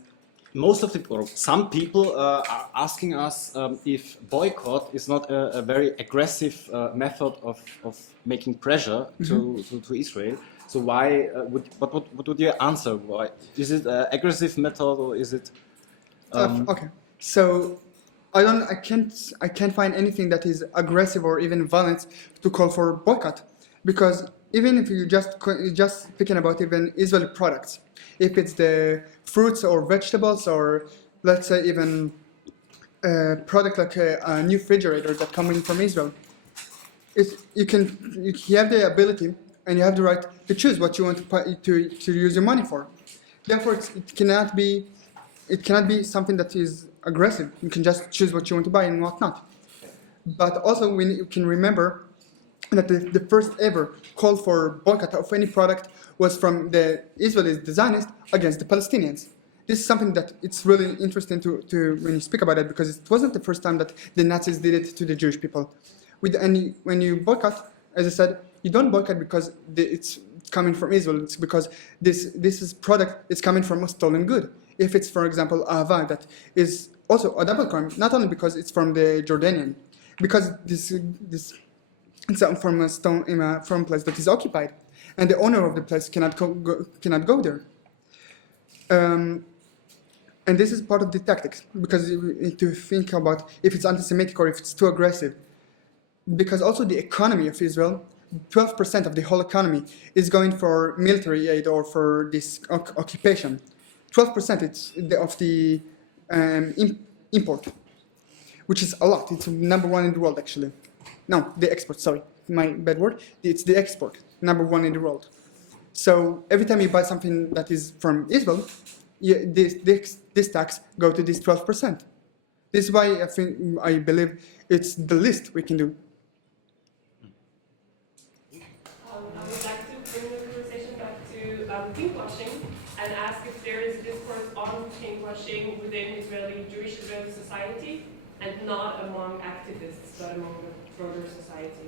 most of the, or some people are asking us if boycott is not a very aggressive method of making pressure to Israel. So why? What would you answer? Why is it an aggressive method, or is it? Okay, so I can't find anything that is aggressive or even violent to call for boycott, because even if you just speaking about even Israeli products, if it's the fruits or vegetables, or let's say even a product like a new refrigerator that coming from Israel, you have the ability and you have the right to choose what you want to use your money for. Therefore, it cannot be something that is aggressive. You can just choose what you want to buy and what not. But also, you can remember that the first ever call for boycott of any product was from the Israelis, the Zionists, against the Palestinians. This is something that it's really interesting to when you speak about it, because it wasn't the first time that the Nazis did it to the Jewish people. When you boycott, as I said, you don't boycott because it's coming from Israel. It's because this product is coming from a stolen good. If it's, for example, ahava, that is also a double crime, not only because it's from the Jordanian, because this it's from a place that is occupied, and the owner of the place cannot go there. And this is part of the tactics, because you need to think about if it's anti-Semitic or if it's too aggressive. Because also the economy of Israel, 12% of the whole economy is going for military aid or for this occupation. 12% of the import, which is a lot. It's number one in the world, actually. No, the export, sorry, my bad word. It's the export, number one in the world. So every time you buy something that is from Israel, this tax go to this 12%. This is why I believe it's the least we can do. I would like to bring the conversation back to pinkwashing and ask if there is discourse on pinkwashing within Jewish Israeli society, and not among activists, but among the broader society.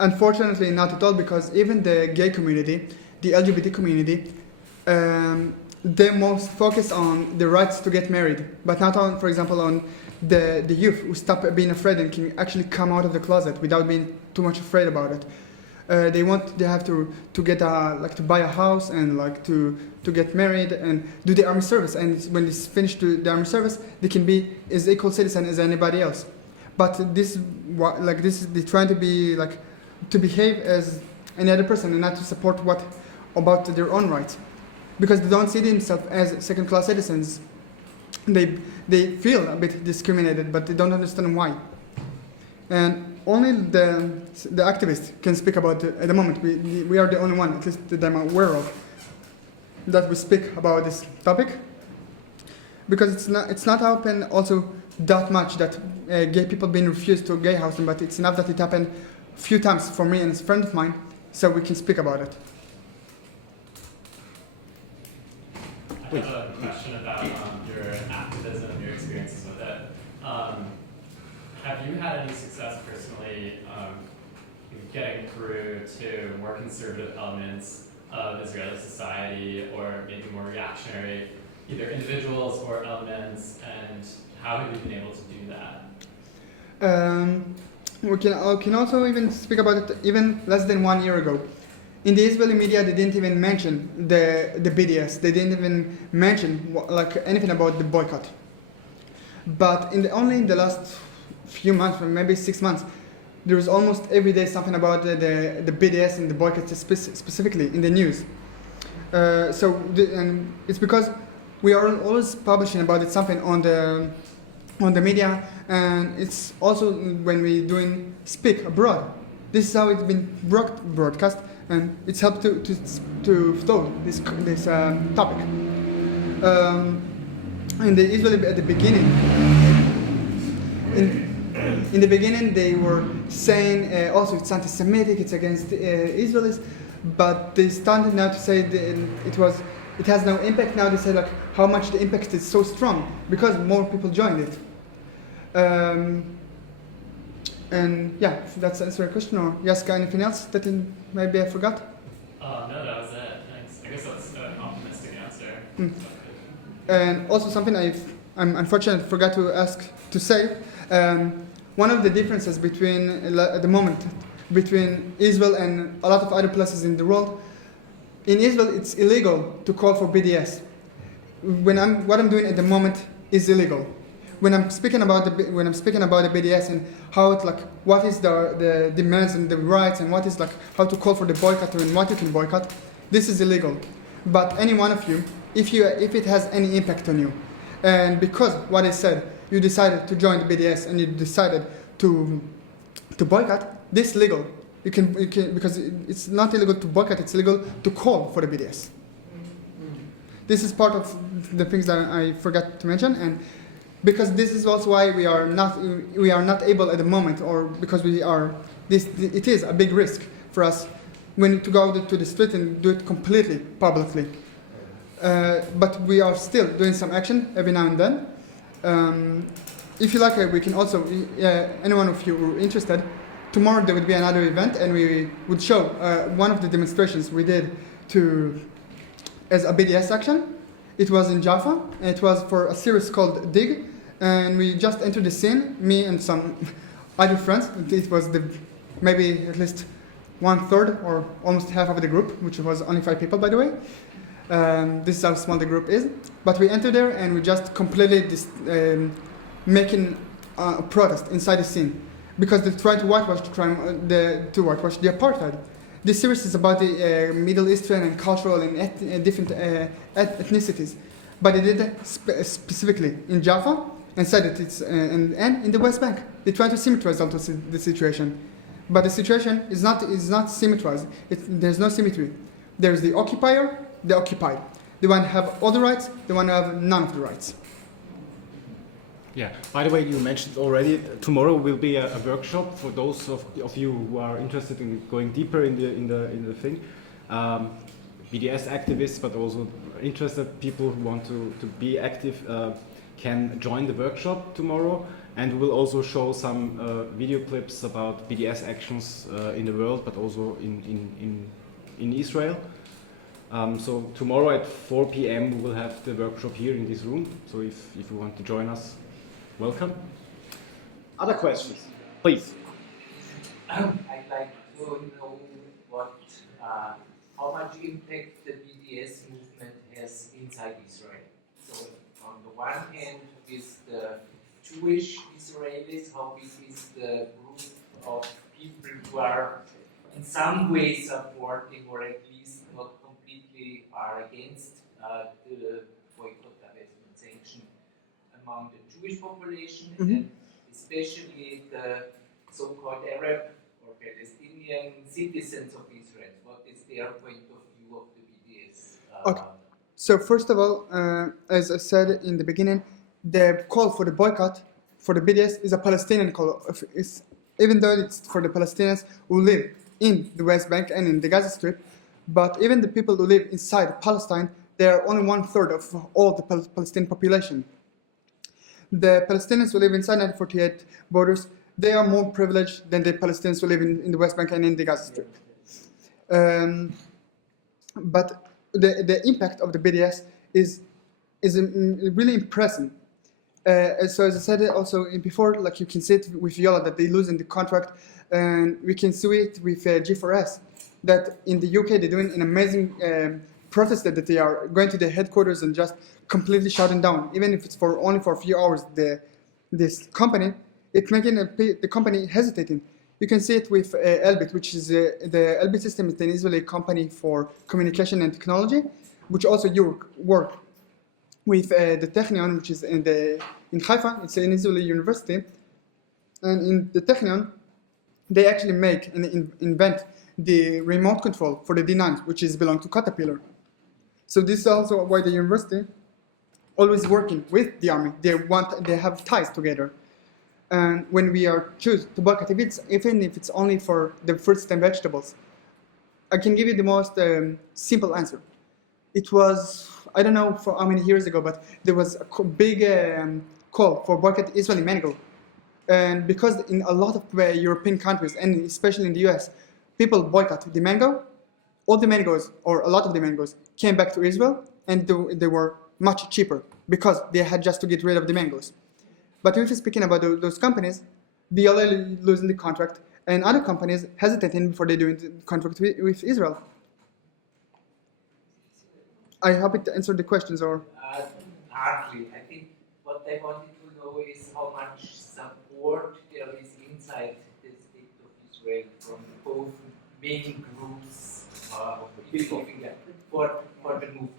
Unfortunately, not at all, because even the gay community, the LGBT community, they most focus on the rights to get married, but not on, for example, on the youth who stop being afraid and can actually come out of the closet without being too much afraid about it. They have to get to buy a house and to get married and do the army service. And when they finish the army service, they can be as equal citizen as anybody else. But they're trying to be to behave as any other person and not to support about their own rights, because they don't see themselves as second-class citizens. They feel a bit discriminated, but they don't understand why. And only the activists can speak about it at the moment. We are the only one, at least that I'm aware of, that we speak about this topic, because it's not happened also that much that gay people being refused to gay housing, but it's enough that it happened a few times for me and a friend of mine, so we can speak about it. I have a question about your activism, your experiences with it. Have you had any success personally getting through to more conservative elements of Israeli society, or maybe more reactionary, either individuals or elements, and how have you been able to do that? We can also even speak about it even less than 1 year ago. In the Israeli media, they didn't even mention the BDS. They didn't even mention anything about the boycott. But only in the last few months, or maybe 6 months, there is almost every day something about the BDS and the boycott specifically in the news. And it's because we are always publishing about it something on the media, and it's also when we're doing speak abroad. This is how it's been broadcast, and it's helped to flow this topic. In the Israeli at the beginning, in the beginning they were saying also it's anti-Semitic, it's against Israelis, but they started now to say it has no impact. Now they say like how much the impact is so strong because more people joined it. And yeah, that's the answer to your question. Or Yaska, anything else that maybe I forgot? No, that was it. Thanks. I guess that's an optimistic answer. And also something I'm unfortunately forgot to say. One of the differences at the moment between Israel and a lot of other places in the world, in Israel it's illegal to call for BDS. What I'm doing at the moment is illegal. When I'm speaking about the BDS and how it's like, what is the demands and the rights, and what is like how to call for the boycott and what you can boycott, this is illegal. But any one of you, if it has any impact on you, and because what I said, you decided to join the BDS and you decided to boycott, this is legal. You can because it's not illegal to boycott, it's illegal to call for the BDS. This is part of the things that I forgot to mention, and because this is also why we are not able at the moment, or because it is a big risk for us to go out to the street and do it completely publicly. But we are still doing some action every now and then. If you like, we can also, anyone of you who are interested, tomorrow there would be another event, and we would show one of the demonstrations we did as a BDS action. It was in Jaffa, and it was for a series called Dig, and we just entered the scene, me and some other friends. It was maybe at least 1/3 or almost half of the group, which was only 5 people, by the way. This is how small the group is. But we entered there, and we just completely making a protest inside the scene, because they tried to whitewash the apartheid. This series is about the Middle Eastern and cultural and different ethnicities, but they did it specifically in Jaffa and said that it's and in the West Bank. They try to symmetrize also the situation, but the situation is not symmetrized. There's no symmetry. There's the occupier, the occupied. The one have all the rights, the one have none of the rights. Yeah. By the way, you mentioned already, tomorrow will be a workshop for those of you who are interested in going deeper in the thing. BDS activists, but also interested people who want to be active can join the workshop tomorrow, and we'll also show some video clips about BDS actions in the world, but also in Israel. So tomorrow at 4 p.m. we will have the workshop here in this room. So if you want to join us, welcome. Other questions, please. I'd like to know how much impact the BDS movement has inside Israel. So on the one hand, is the Jewish Israelis, how big is the group of people who are in some way supporting, or at least not completely are against the boycott, divestment, sanction among the Jewish population, and especially the so-called Arab or Palestinian citizens of Israel. What is their point of view of the BDS? Okay. So first of all, as I said in the beginning, the call for the boycott for the BDS is a Palestinian call. Even though it's for the Palestinians who live in the West Bank and in the Gaza Strip, but even the people who live inside Palestine, they are only 1/3 of all the Palestinian population. The Palestinians who live inside 1948 borders, they are more privileged than the Palestinians who live in the West Bank and in the Gaza Strip. But the impact of the BDS is really impressive. So as I said also before, like you can see it with Viola that they lose in the contract, and we can see it with G4S, that in the UK they're doing an amazing protest that they are going to the headquarters and just completely shutting down, even if it's only for a few hours. This company, it's making the company hesitating. You can see it with Elbit, which is the Elbit system is an Israeli company for communication and technology, which also work with the Technion, which is in Haifa. It's an Israeli university, and in the Technion, they actually make and invent the remote control for the D9, which belong to Caterpillar. So this is also why the university always working with the army. They have ties together. And when we are choose to boycott, even if it's only for the fruits and vegetables, I can give you the most simple answer. It was, I don't know for how many years ago, but there was a big call for boycott Israeli mango. And because in a lot of European countries, and especially in the US, people boycott the mango, all the mangoes, or a lot of the mangoes, came back to Israel, and they were much cheaper because they had just to get rid of the mangoes. But if you're speaking about those companies, Viola losing the contract, and other companies hesitating before they do the contract with Israel. I hope it answered the questions, or? Hardly. I think what I wanted to know is how much support there is inside the state of Israel from both main groups of people for the movement.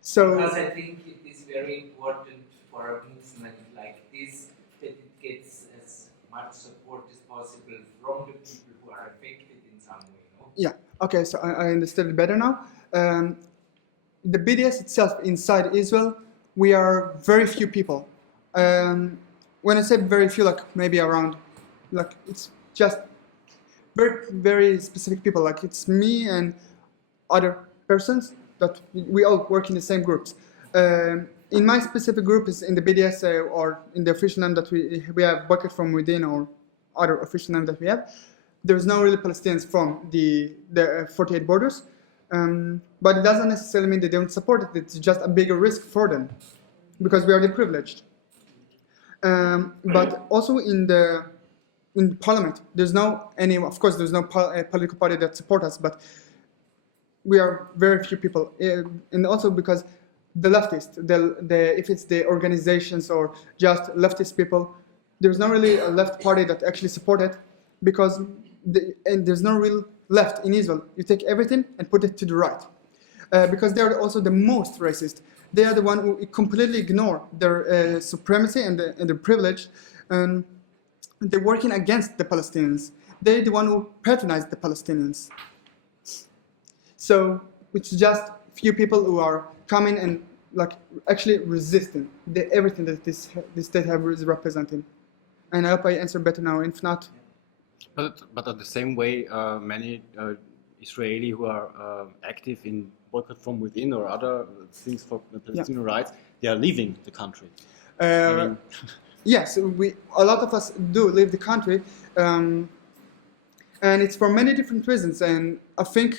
So, because I think it is very important for a movement like this that it gets as much support as possible from the people who are affected in some way. No? Yeah, okay, so I understood it better now. The BDS itself inside Israel, we are very few people. When I say very few, like maybe around, like it's just very, very specific people. Like it's me and other persons that we all work in the same groups. In my specific group is in the BDS or in the official name that we have Bucket from Within or other official name that we have. There's no really Palestinians from the 48 borders. But it doesn't necessarily mean they don't support it. It's just a bigger risk for them because we are the privileged. But also in parliament, there's no political party that support us, but we are very few people. And also because the leftists, if it's the organizations or just leftist people, there's not really a left party that actually support it because and there's no real left in Israel. You take everything and put it to the right. Because they are also the most racist. They are the one who completely ignore their supremacy and their privilege. And they're working against the Palestinians. They're the one who patronize the Palestinians. So it's just few people who are coming and like actually resisting everything that this state is representing. And I hope I answer better now. If not, But at the same way, many Israeli who are active in boycott from within or other things for Palestinian rights, they are leaving the country. Yes, a lot of us do leave the country, and it's for many different reasons. And I think,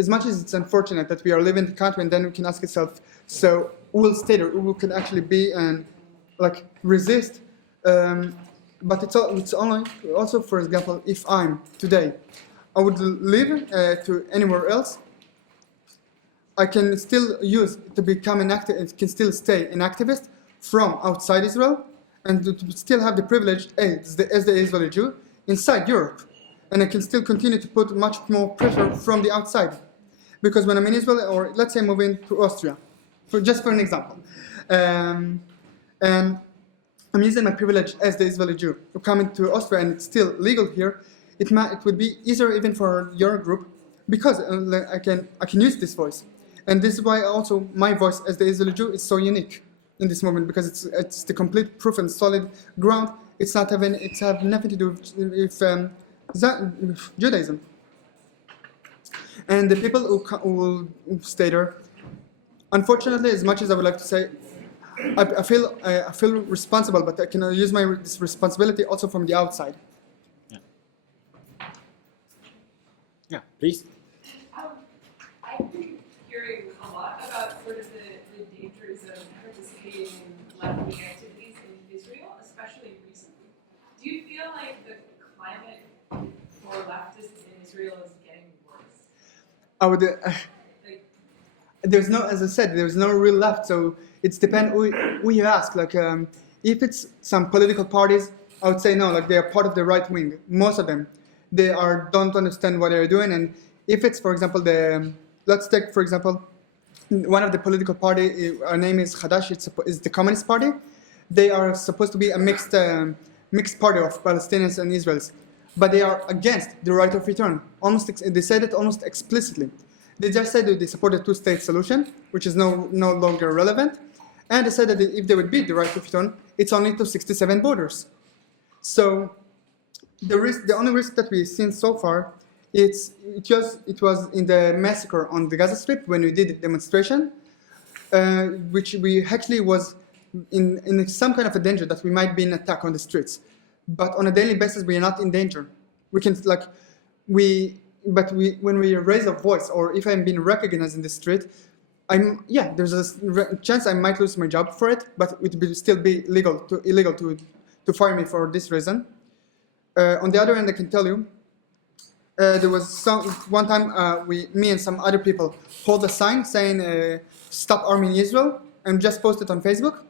as much as it's unfortunate that we are leaving the country, and then we can ask ourselves, so who will stay there? Who can actually be and like resist? But it's only also, for example, if I'm today, I would live to anywhere else. I can still use to become an activist. Can still stay an activist from outside Israel, and to still have the privilege as the Israeli Jew inside Europe, and I can still continue to put much more pressure from the outside, because when I'm in Israel, or let's say moving to Austria, just for an example, and I'm using my privilege as the Israeli Jew to come into Austria and it's still legal here, it would be easier even for your group because I can use this voice. And this is why also my voice as the Israeli Jew is so unique in this movement, because it's the complete proof and solid ground. It's have nothing to do with Judaism. And the people who stay there, unfortunately, as much as I would like to say, I feel responsible, but I can use this responsibility also from the outside. Yeah, please. I've been hearing a lot about sort of the dangers of participating in left-wing activities in Israel, especially recently. Do you feel like the climate for leftists in Israel is getting worse? I would. There's no, as I said, there's no real left. So it's depend who you ask. Like, if it's some political parties, I would say no. Like, they are part of the right wing. Most of them, don't understand what they're doing. And if it's, for example, let's take, for example, one of the political party. Our name is Hadash. It's the Communist Party. They are supposed to be a mixed party of Palestinians and Israelis, but they are against the right of return. They said it almost explicitly. They just said that they support a two-state solution, which is no longer relevant, and they said that if they would beat the right of return, it's only to 67 borders. So the only risk that we've seen so far, it was in the massacre on the Gaza Strip when we did the demonstration, which we actually was in some kind of a danger that we might be in attack on the streets. But on a daily basis, we are not in danger. We can when we raise a voice, or if I'm being recognized in the street, there's a chance I might lose my job for it, but it will still be illegal to fire me for this reason. On the other hand, I can tell you, there was one time me and some other people hold a sign saying "Stop Arming Israel," and just posted on Facebook.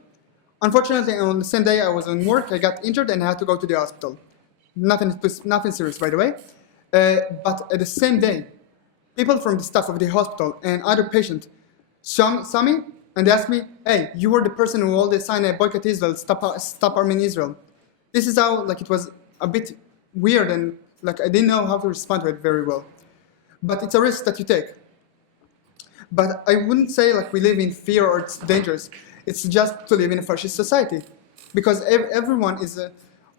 Unfortunately, on the same day I was on work, I got injured and I had to go to the hospital. Nothing serious, by the way. But at the same day, people from the staff of the hospital and other patients saw me and they asked me, "Hey, you were the person who always signed a boycott Israel, stop arming Israel." This is how it was a bit weird and I didn't know how to respond to it very well. But it's a risk that you take. But I wouldn't say we live in fear or it's dangerous. It's just to live in a fascist society, because everyone is,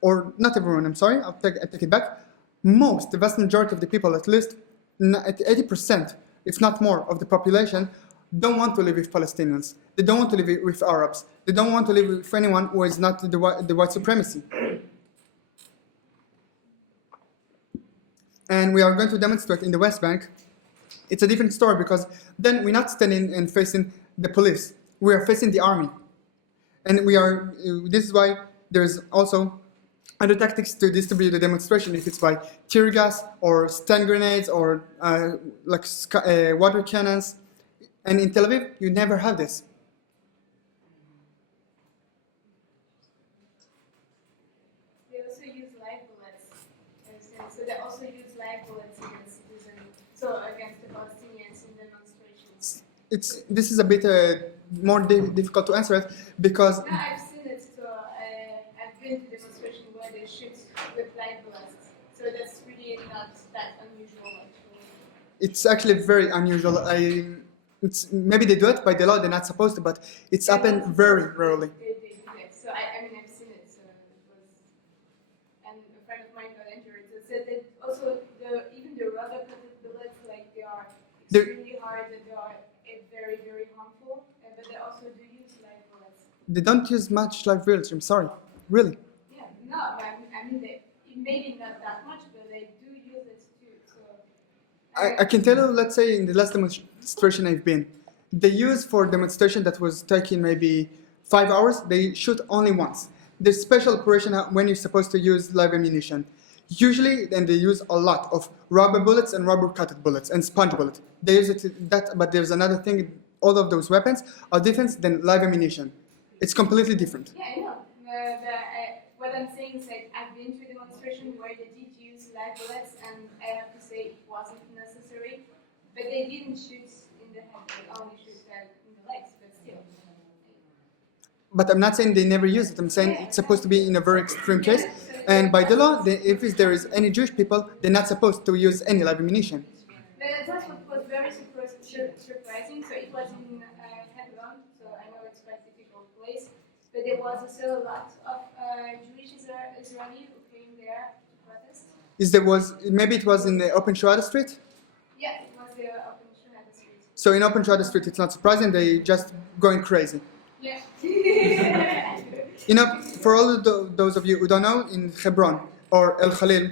or not everyone. I'm sorry. I take it back. The vast majority of the people, at least at 80%, if not more, of the population, don't want to live with Palestinians. They don't want to live with Arabs. They don't want to live with anyone who is not the white supremacy. And we are going to demonstrate in the West Bank. It's a different story, because then we're not standing and facing the police. We are facing the army. And this is why there's also other tactics to distribute the demonstration, if it's by tear gas or stun grenades or water cannons. And in Tel Aviv, you never have this. They also use live bullets. So they also use live bullets against citizens, against the Palestinians in demonstrations. This is a bit more difficult to answer it, because No, I've seen it. So I've been to demonstrations where they shoot with live bullets. So that's really not that unusual, actually. It's actually very unusual. Maybe they do it by the law; they're not supposed to, but it's happened very rarely. They do that. So I've seen it. So and a friend of mine got injured. So said that also even the rubber-coated bullets, they are extremely hard. That they are very, very harmful. But they also do use live bullets. They don't use much live bullets. I'm sorry, really. Yeah, no, maybe not that much, but they do use it too. So I can tell you, let's say in the last demonstration I've been, they use for demonstration that was taking maybe 5 hours, they shoot only once. There's special operation when you're supposed to use live ammunition. Usually, then they use a lot of rubber bullets and rubber-coated bullets and sponge bullets. They use but there's another thing. All of those weapons are different than live ammunition. It's completely different. yeah, I know. What I'm saying is I've been to a demonstration where they did use live bullets, and I have to say it wasn't necessary. But they didn't shoot in the head; they only shoot in the legs. But still. But I'm not saying they never use it. I'm saying it's supposed to be in a very extreme case. And by the law, if there is any Jewish people, they're not supposed to use any live ammunition. That's what was very surprising. So it was in Hebron, so I know it's quite a difficult place. But there was also a lot of Jewish Israelis who came there to protest. Maybe it was in the Open Shuhada Street? Yeah, it was the Open Shuhada Street. So in Open Shuhada Street, it's not surprising, they just going crazy. Yeah, You know, for all of those of you who don't know, in Hebron or El Khalil,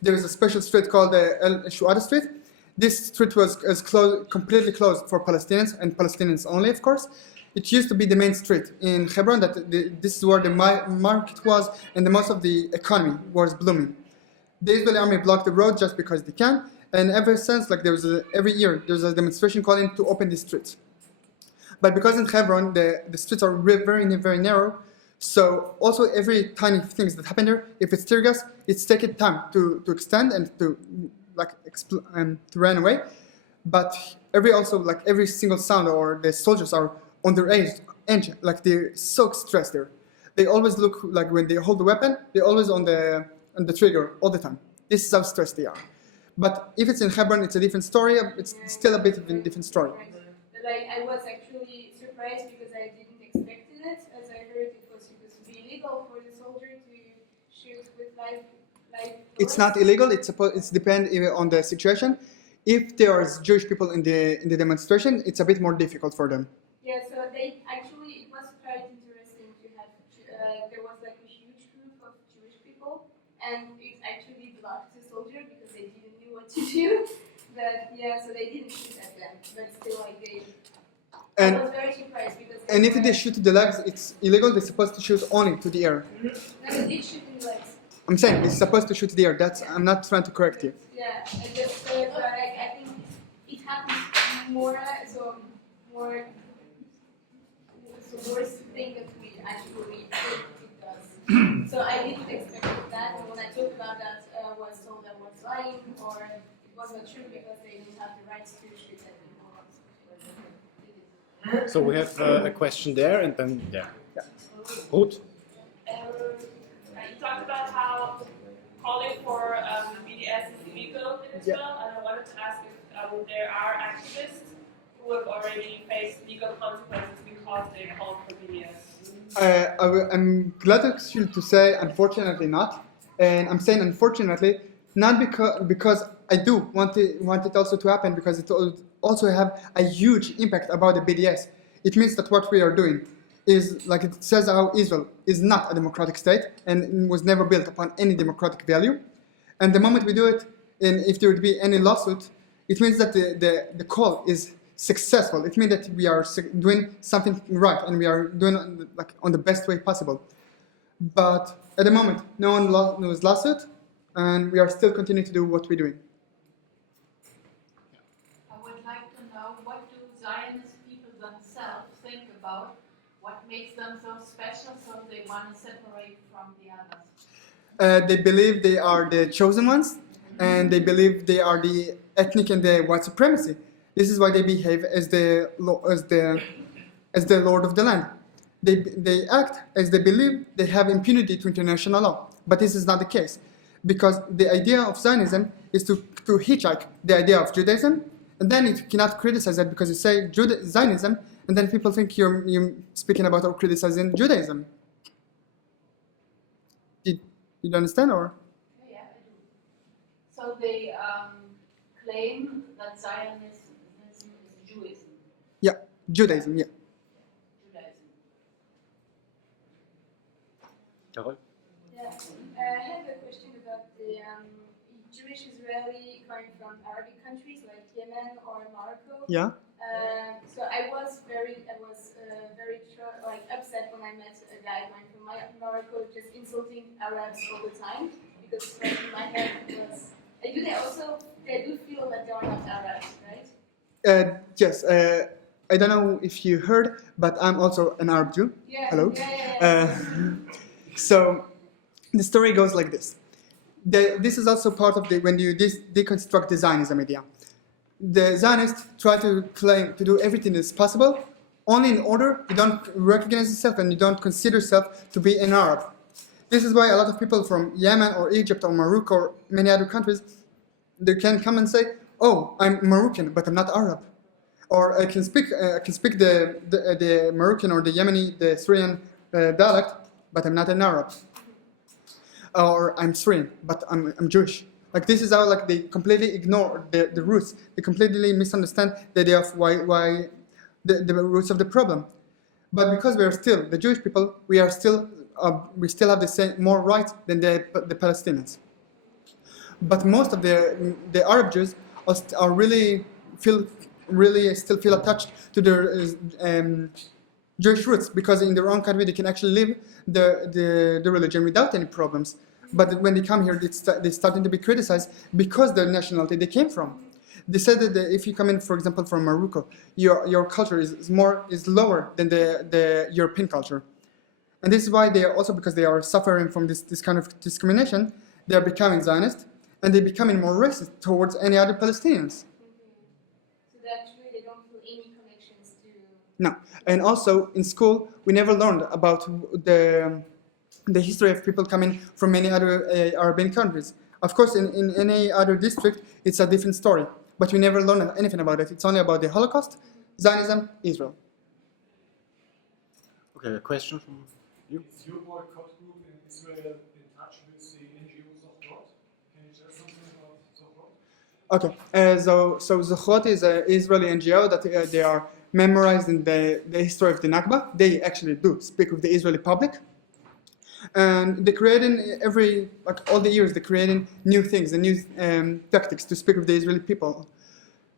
there is a special street called El Shuada Street. This street was completely closed for Palestinians, and Palestinians only, of course. It used to be the main street in Hebron. This is where the market was, and most of the economy was blooming. The Israeli army blocked the road just because they can, and ever since, like every year, there's a demonstration calling to open the streets. But because in Hebron the streets are very, very narrow, so also every tiny things that happen there, if it's tear gas, it's taking time to extend and to to run away. But every single sound, or the soldiers are on their edge, like they're so stressed there. They always look like when they hold the weapon, they're always on the trigger all the time. This is how stressed they are. But if it's in Hebron, it's a different story. It's still a bit of a different story. Like, I was actually surprised because I didn't expect it. As I heard, it was supposed to be illegal for the soldier to shoot with live It's not illegal. It's depend on the situation. If there are Jewish people in the demonstration, it's a bit more difficult for them. Yeah, so they actually, it was quite interesting to have, there was like a huge group of Jewish people, and it actually blocked the soldier because they didn't know what to do. But yeah, so they didn't shoot at them, but still like I was very surprised because if they shoot the legs, it's illegal. They're supposed to shoot only to the air. No, they did shoot in the legs. I'm saying they're supposed to shoot the air. I'm not trying to correct you. Yeah, I just I think it happens more worse thing that we actually think it does. So I didn't expect that, and when I talked about that, I was told I was lying or it was not true because they didn't have the rights to shoot at them. So we have a question there, and then Ruth? You talked about how calling for BDS is illegal in Israel, and I wanted to ask if there are activists who have already faced legal consequences because they called for BDS. I'm glad actually to say unfortunately not, and I'm saying unfortunately not because I do want it also to happen, because it also have a huge impact about the BDS. It means that what we are doing is, like it says, how Israel is not a democratic state and was never built upon any democratic value. And the moment we do it, and if there would be any lawsuit, it means that the call is successful. It means that we are doing something right and we are doing on the best way possible. But at the moment, no one knows lawsuit, and we are still continuing to do what we're doing. I would like to know, what do Zionist people themselves think about what makes them so special, so they want to separate from the others? They believe they are the chosen ones, and they believe they are the ethnic and the white supremacy. This is why they behave as the lord of the land. They act as they believe they have impunity to international law, but this is not the case, because the idea of Zionism is to hitchhike the idea of Judaism, and then you cannot criticize it because you say Zionism, and then people think you're speaking about or criticizing Judaism. Did you understand, or? Yeah, I do. So they claim that Zionism is Judaism. Yeah, Judaism, yeah. Judaism. Carol? Yeah, I have a question about the Jewish Israeli coming from Arabic countries like Yemen or Morocco. Yeah. So I was very upset when I met a guy coming from Morocco just insulting Arabs all the time, because like, in my head it was. They do feel that they are not Arabs, right? Yes. I don't know if you heard, but I'm also an Arab Jew. Yeah. Hello. Yeah. So the story goes like this. This is also part of when you deconstruct the Zionism idea. The Zionists try to claim to do everything as possible, only in order you don't recognize yourself and you don't consider yourself to be an Arab. This is why a lot of people from Yemen or Egypt or Morocco or many other countries, they can come and say, "Oh, I'm Moroccan, but I'm not Arab," or I can speak the Moroccan or the Yemeni, the Syrian dialect, but I'm not an Arab. Or I'm Syrian, but I'm Jewish. Like this is how they completely ignore the roots. They completely misunderstand the idea of why the roots of the problem. But because we are still the Jewish people, we still have the same more rights than the Palestinians. But most of the Arab Jews are really still feel attached to their Jewish roots, because in their own country they can actually live the religion without any problems. But when they come here, they're starting to be criticized because the nationality they came from. They said that if you come in, for example, from Morocco, your culture is lower than the European culture. And this is why they are also, because they are suffering from this kind of discrimination, they are becoming Zionist, and they're becoming more racist towards any other Palestinians. So that actually they don't feel any connections to... No. And also, in school, we never learned about the history of people coming from many other Arabian countries. Of course, in any other district, it's a different story. But we never learned anything about it. It's only about the Holocaust, Zionism, Israel. Okay, a question from you? Is your boycott group in Israel in touch with the NGO Zochrot? Can you tell something about Zochrot? Okay, so Zochrot is an Israeli NGO that they are memorized in the history of the Nakba. They actually do speak with the Israeli public. And they're creating all the years, they're creating new things and new tactics to speak with the Israeli people.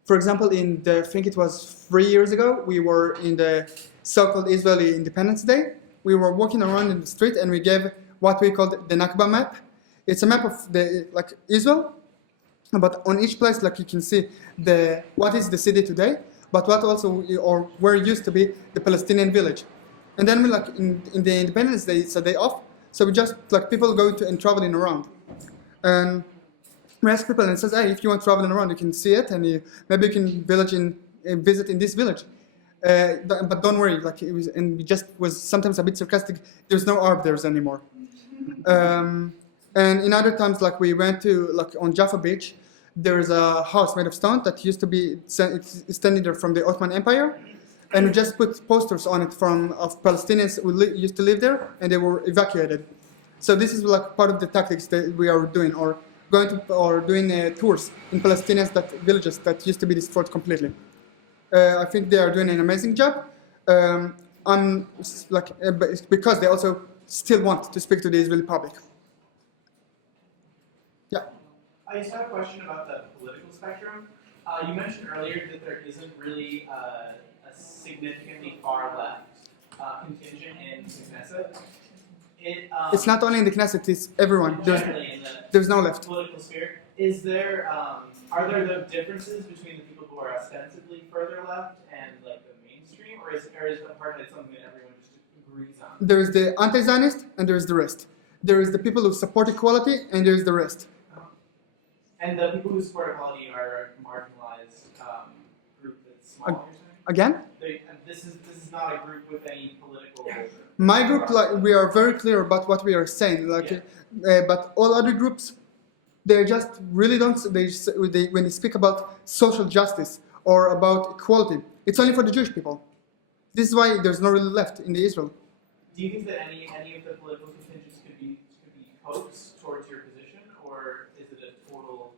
For example, I think it was 3 years ago, we were in the so-called Israeli Independence Day. We were walking around in the street and we gave what we called the Nakba map. It's a map of Israel, but on each place, you can see what is the city today, but what also, or where used to be the Palestinian village. And then we in the Independence Day, it's a day off. So we just, people go and traveling around. And we ask people and it says, hey, if you want traveling around, you can see it, and maybe you can visit in this village. But don't worry, and we just was sometimes a bit sarcastic, there's no Arab there anymore. And in other times, we went to, on Jaffa Beach, there's a house made of stone that used to be standing there from the Ottoman Empire. And we just put posters on it of Palestinians who used to live there, and they were evacuated. So this is part of the tactics that we are doing, or doing tours in Palestinians villages that used to be destroyed completely. I think they are doing an amazing job. Because they also still want to speak to the Israeli public. Yeah. I just have a question about the political spectrum. You mentioned earlier that there isn't really a significantly far left contingent in the Knesset. It's not only in the Knesset; it's everyone. There's no left. Political sphere. Is there? Are there the differences between the people who are ostensibly further left and the mainstream, or is apartheid something that everyone just agrees on? There is the anti-Zionist and there is the rest. There is the people who support equality and there is the rest. And the people who support equality are a marginalized group that's smaller. Again? This is not a group with any political. My group, we are very clear about what we are saying. But all other groups, they just really don't. When they speak about social justice or about equality, it's only for the Jewish people. This is why there's no really left in Israel. Do you think that any of the political contingents could be coaxed towards your position, or is it a total?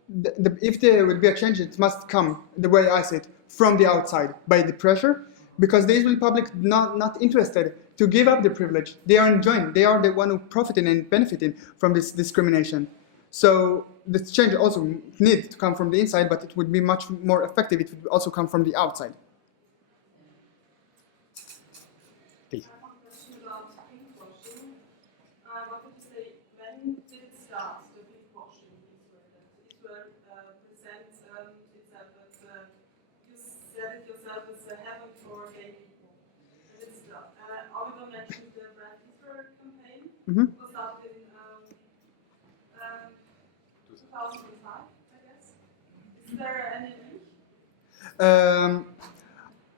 If there would be a change, it must come, the way I see it, from the outside by the pressure, because the Israeli public not interested to give up the privilege. They are enjoying. They are the one who profiting and benefiting from this discrimination. So the change also needs to come from the inside, but it would be much more effective. It would also come from the outside. I have a question about pinkwashing. I wanted to say, when did it start, the pinkwashing in Israel? That Israel presents itself as, you said it yourself, as a heaven for gay people. When did it start? Oliver mentioned the Red Israel campaign. Mm-hmm. It was started in 2005, I guess. Is there any link?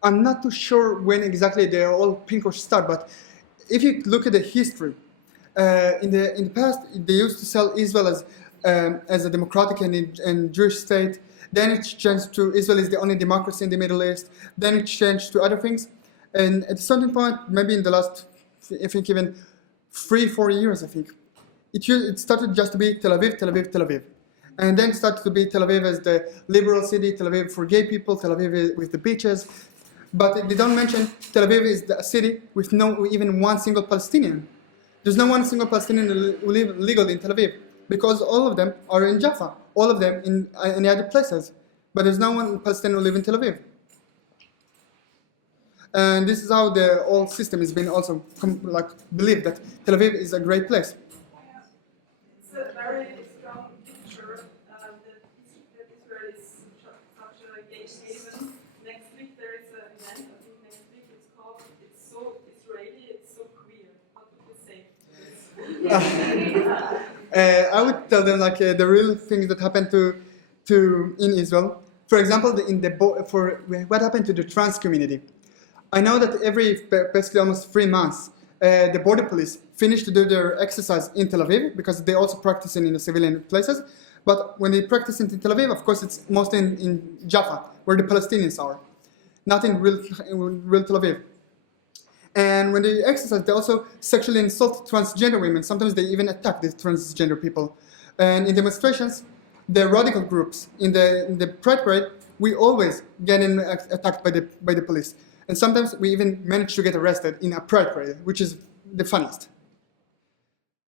I'm not too sure when exactly they all pinkwash start, but if you look at the history, in the past they used to sell Israel as a democratic and Jewish state. Then it changed to Israel is the only democracy in the Middle East. Then it changed to other things, and at a certain point, maybe in the last, I think even 3-4 years, I think it started just to be Tel Aviv, Tel Aviv, Tel Aviv. And then started to be Tel Aviv as the liberal city, Tel Aviv for gay people, Tel Aviv with the beaches. But they don't mention Tel Aviv is a city with no even one single Palestinian. There's no one single Palestinian who live legally in Tel Aviv, because all of them are in Jaffa, all of them in any other places. But there's no one Palestinian who live in Tel Aviv. And this is how the whole system has been also believed that Tel Aviv is a great place. It's a very strong picture that Israel is such a gay haven. Next week there is an event, I think next week it's so Israeli, it's so queer. What would you say? I would tell them the real things that happened to in Israel. For example, what happened to the trans community. I know that basically almost 3 months, the border police finish to do their exercise in Tel Aviv, because they also practice in the civilian places. But when they practice in Tel Aviv, of course, it's mostly in Jaffa, where the Palestinians are, not in real Tel Aviv. And when they exercise, they also sexually insult transgender women. Sometimes they even attack these transgender people. And in demonstrations, the radical groups in the Pride Parade, we always get attacked by the police. And sometimes we even manage to get arrested in a Pride Parade, which is the funniest.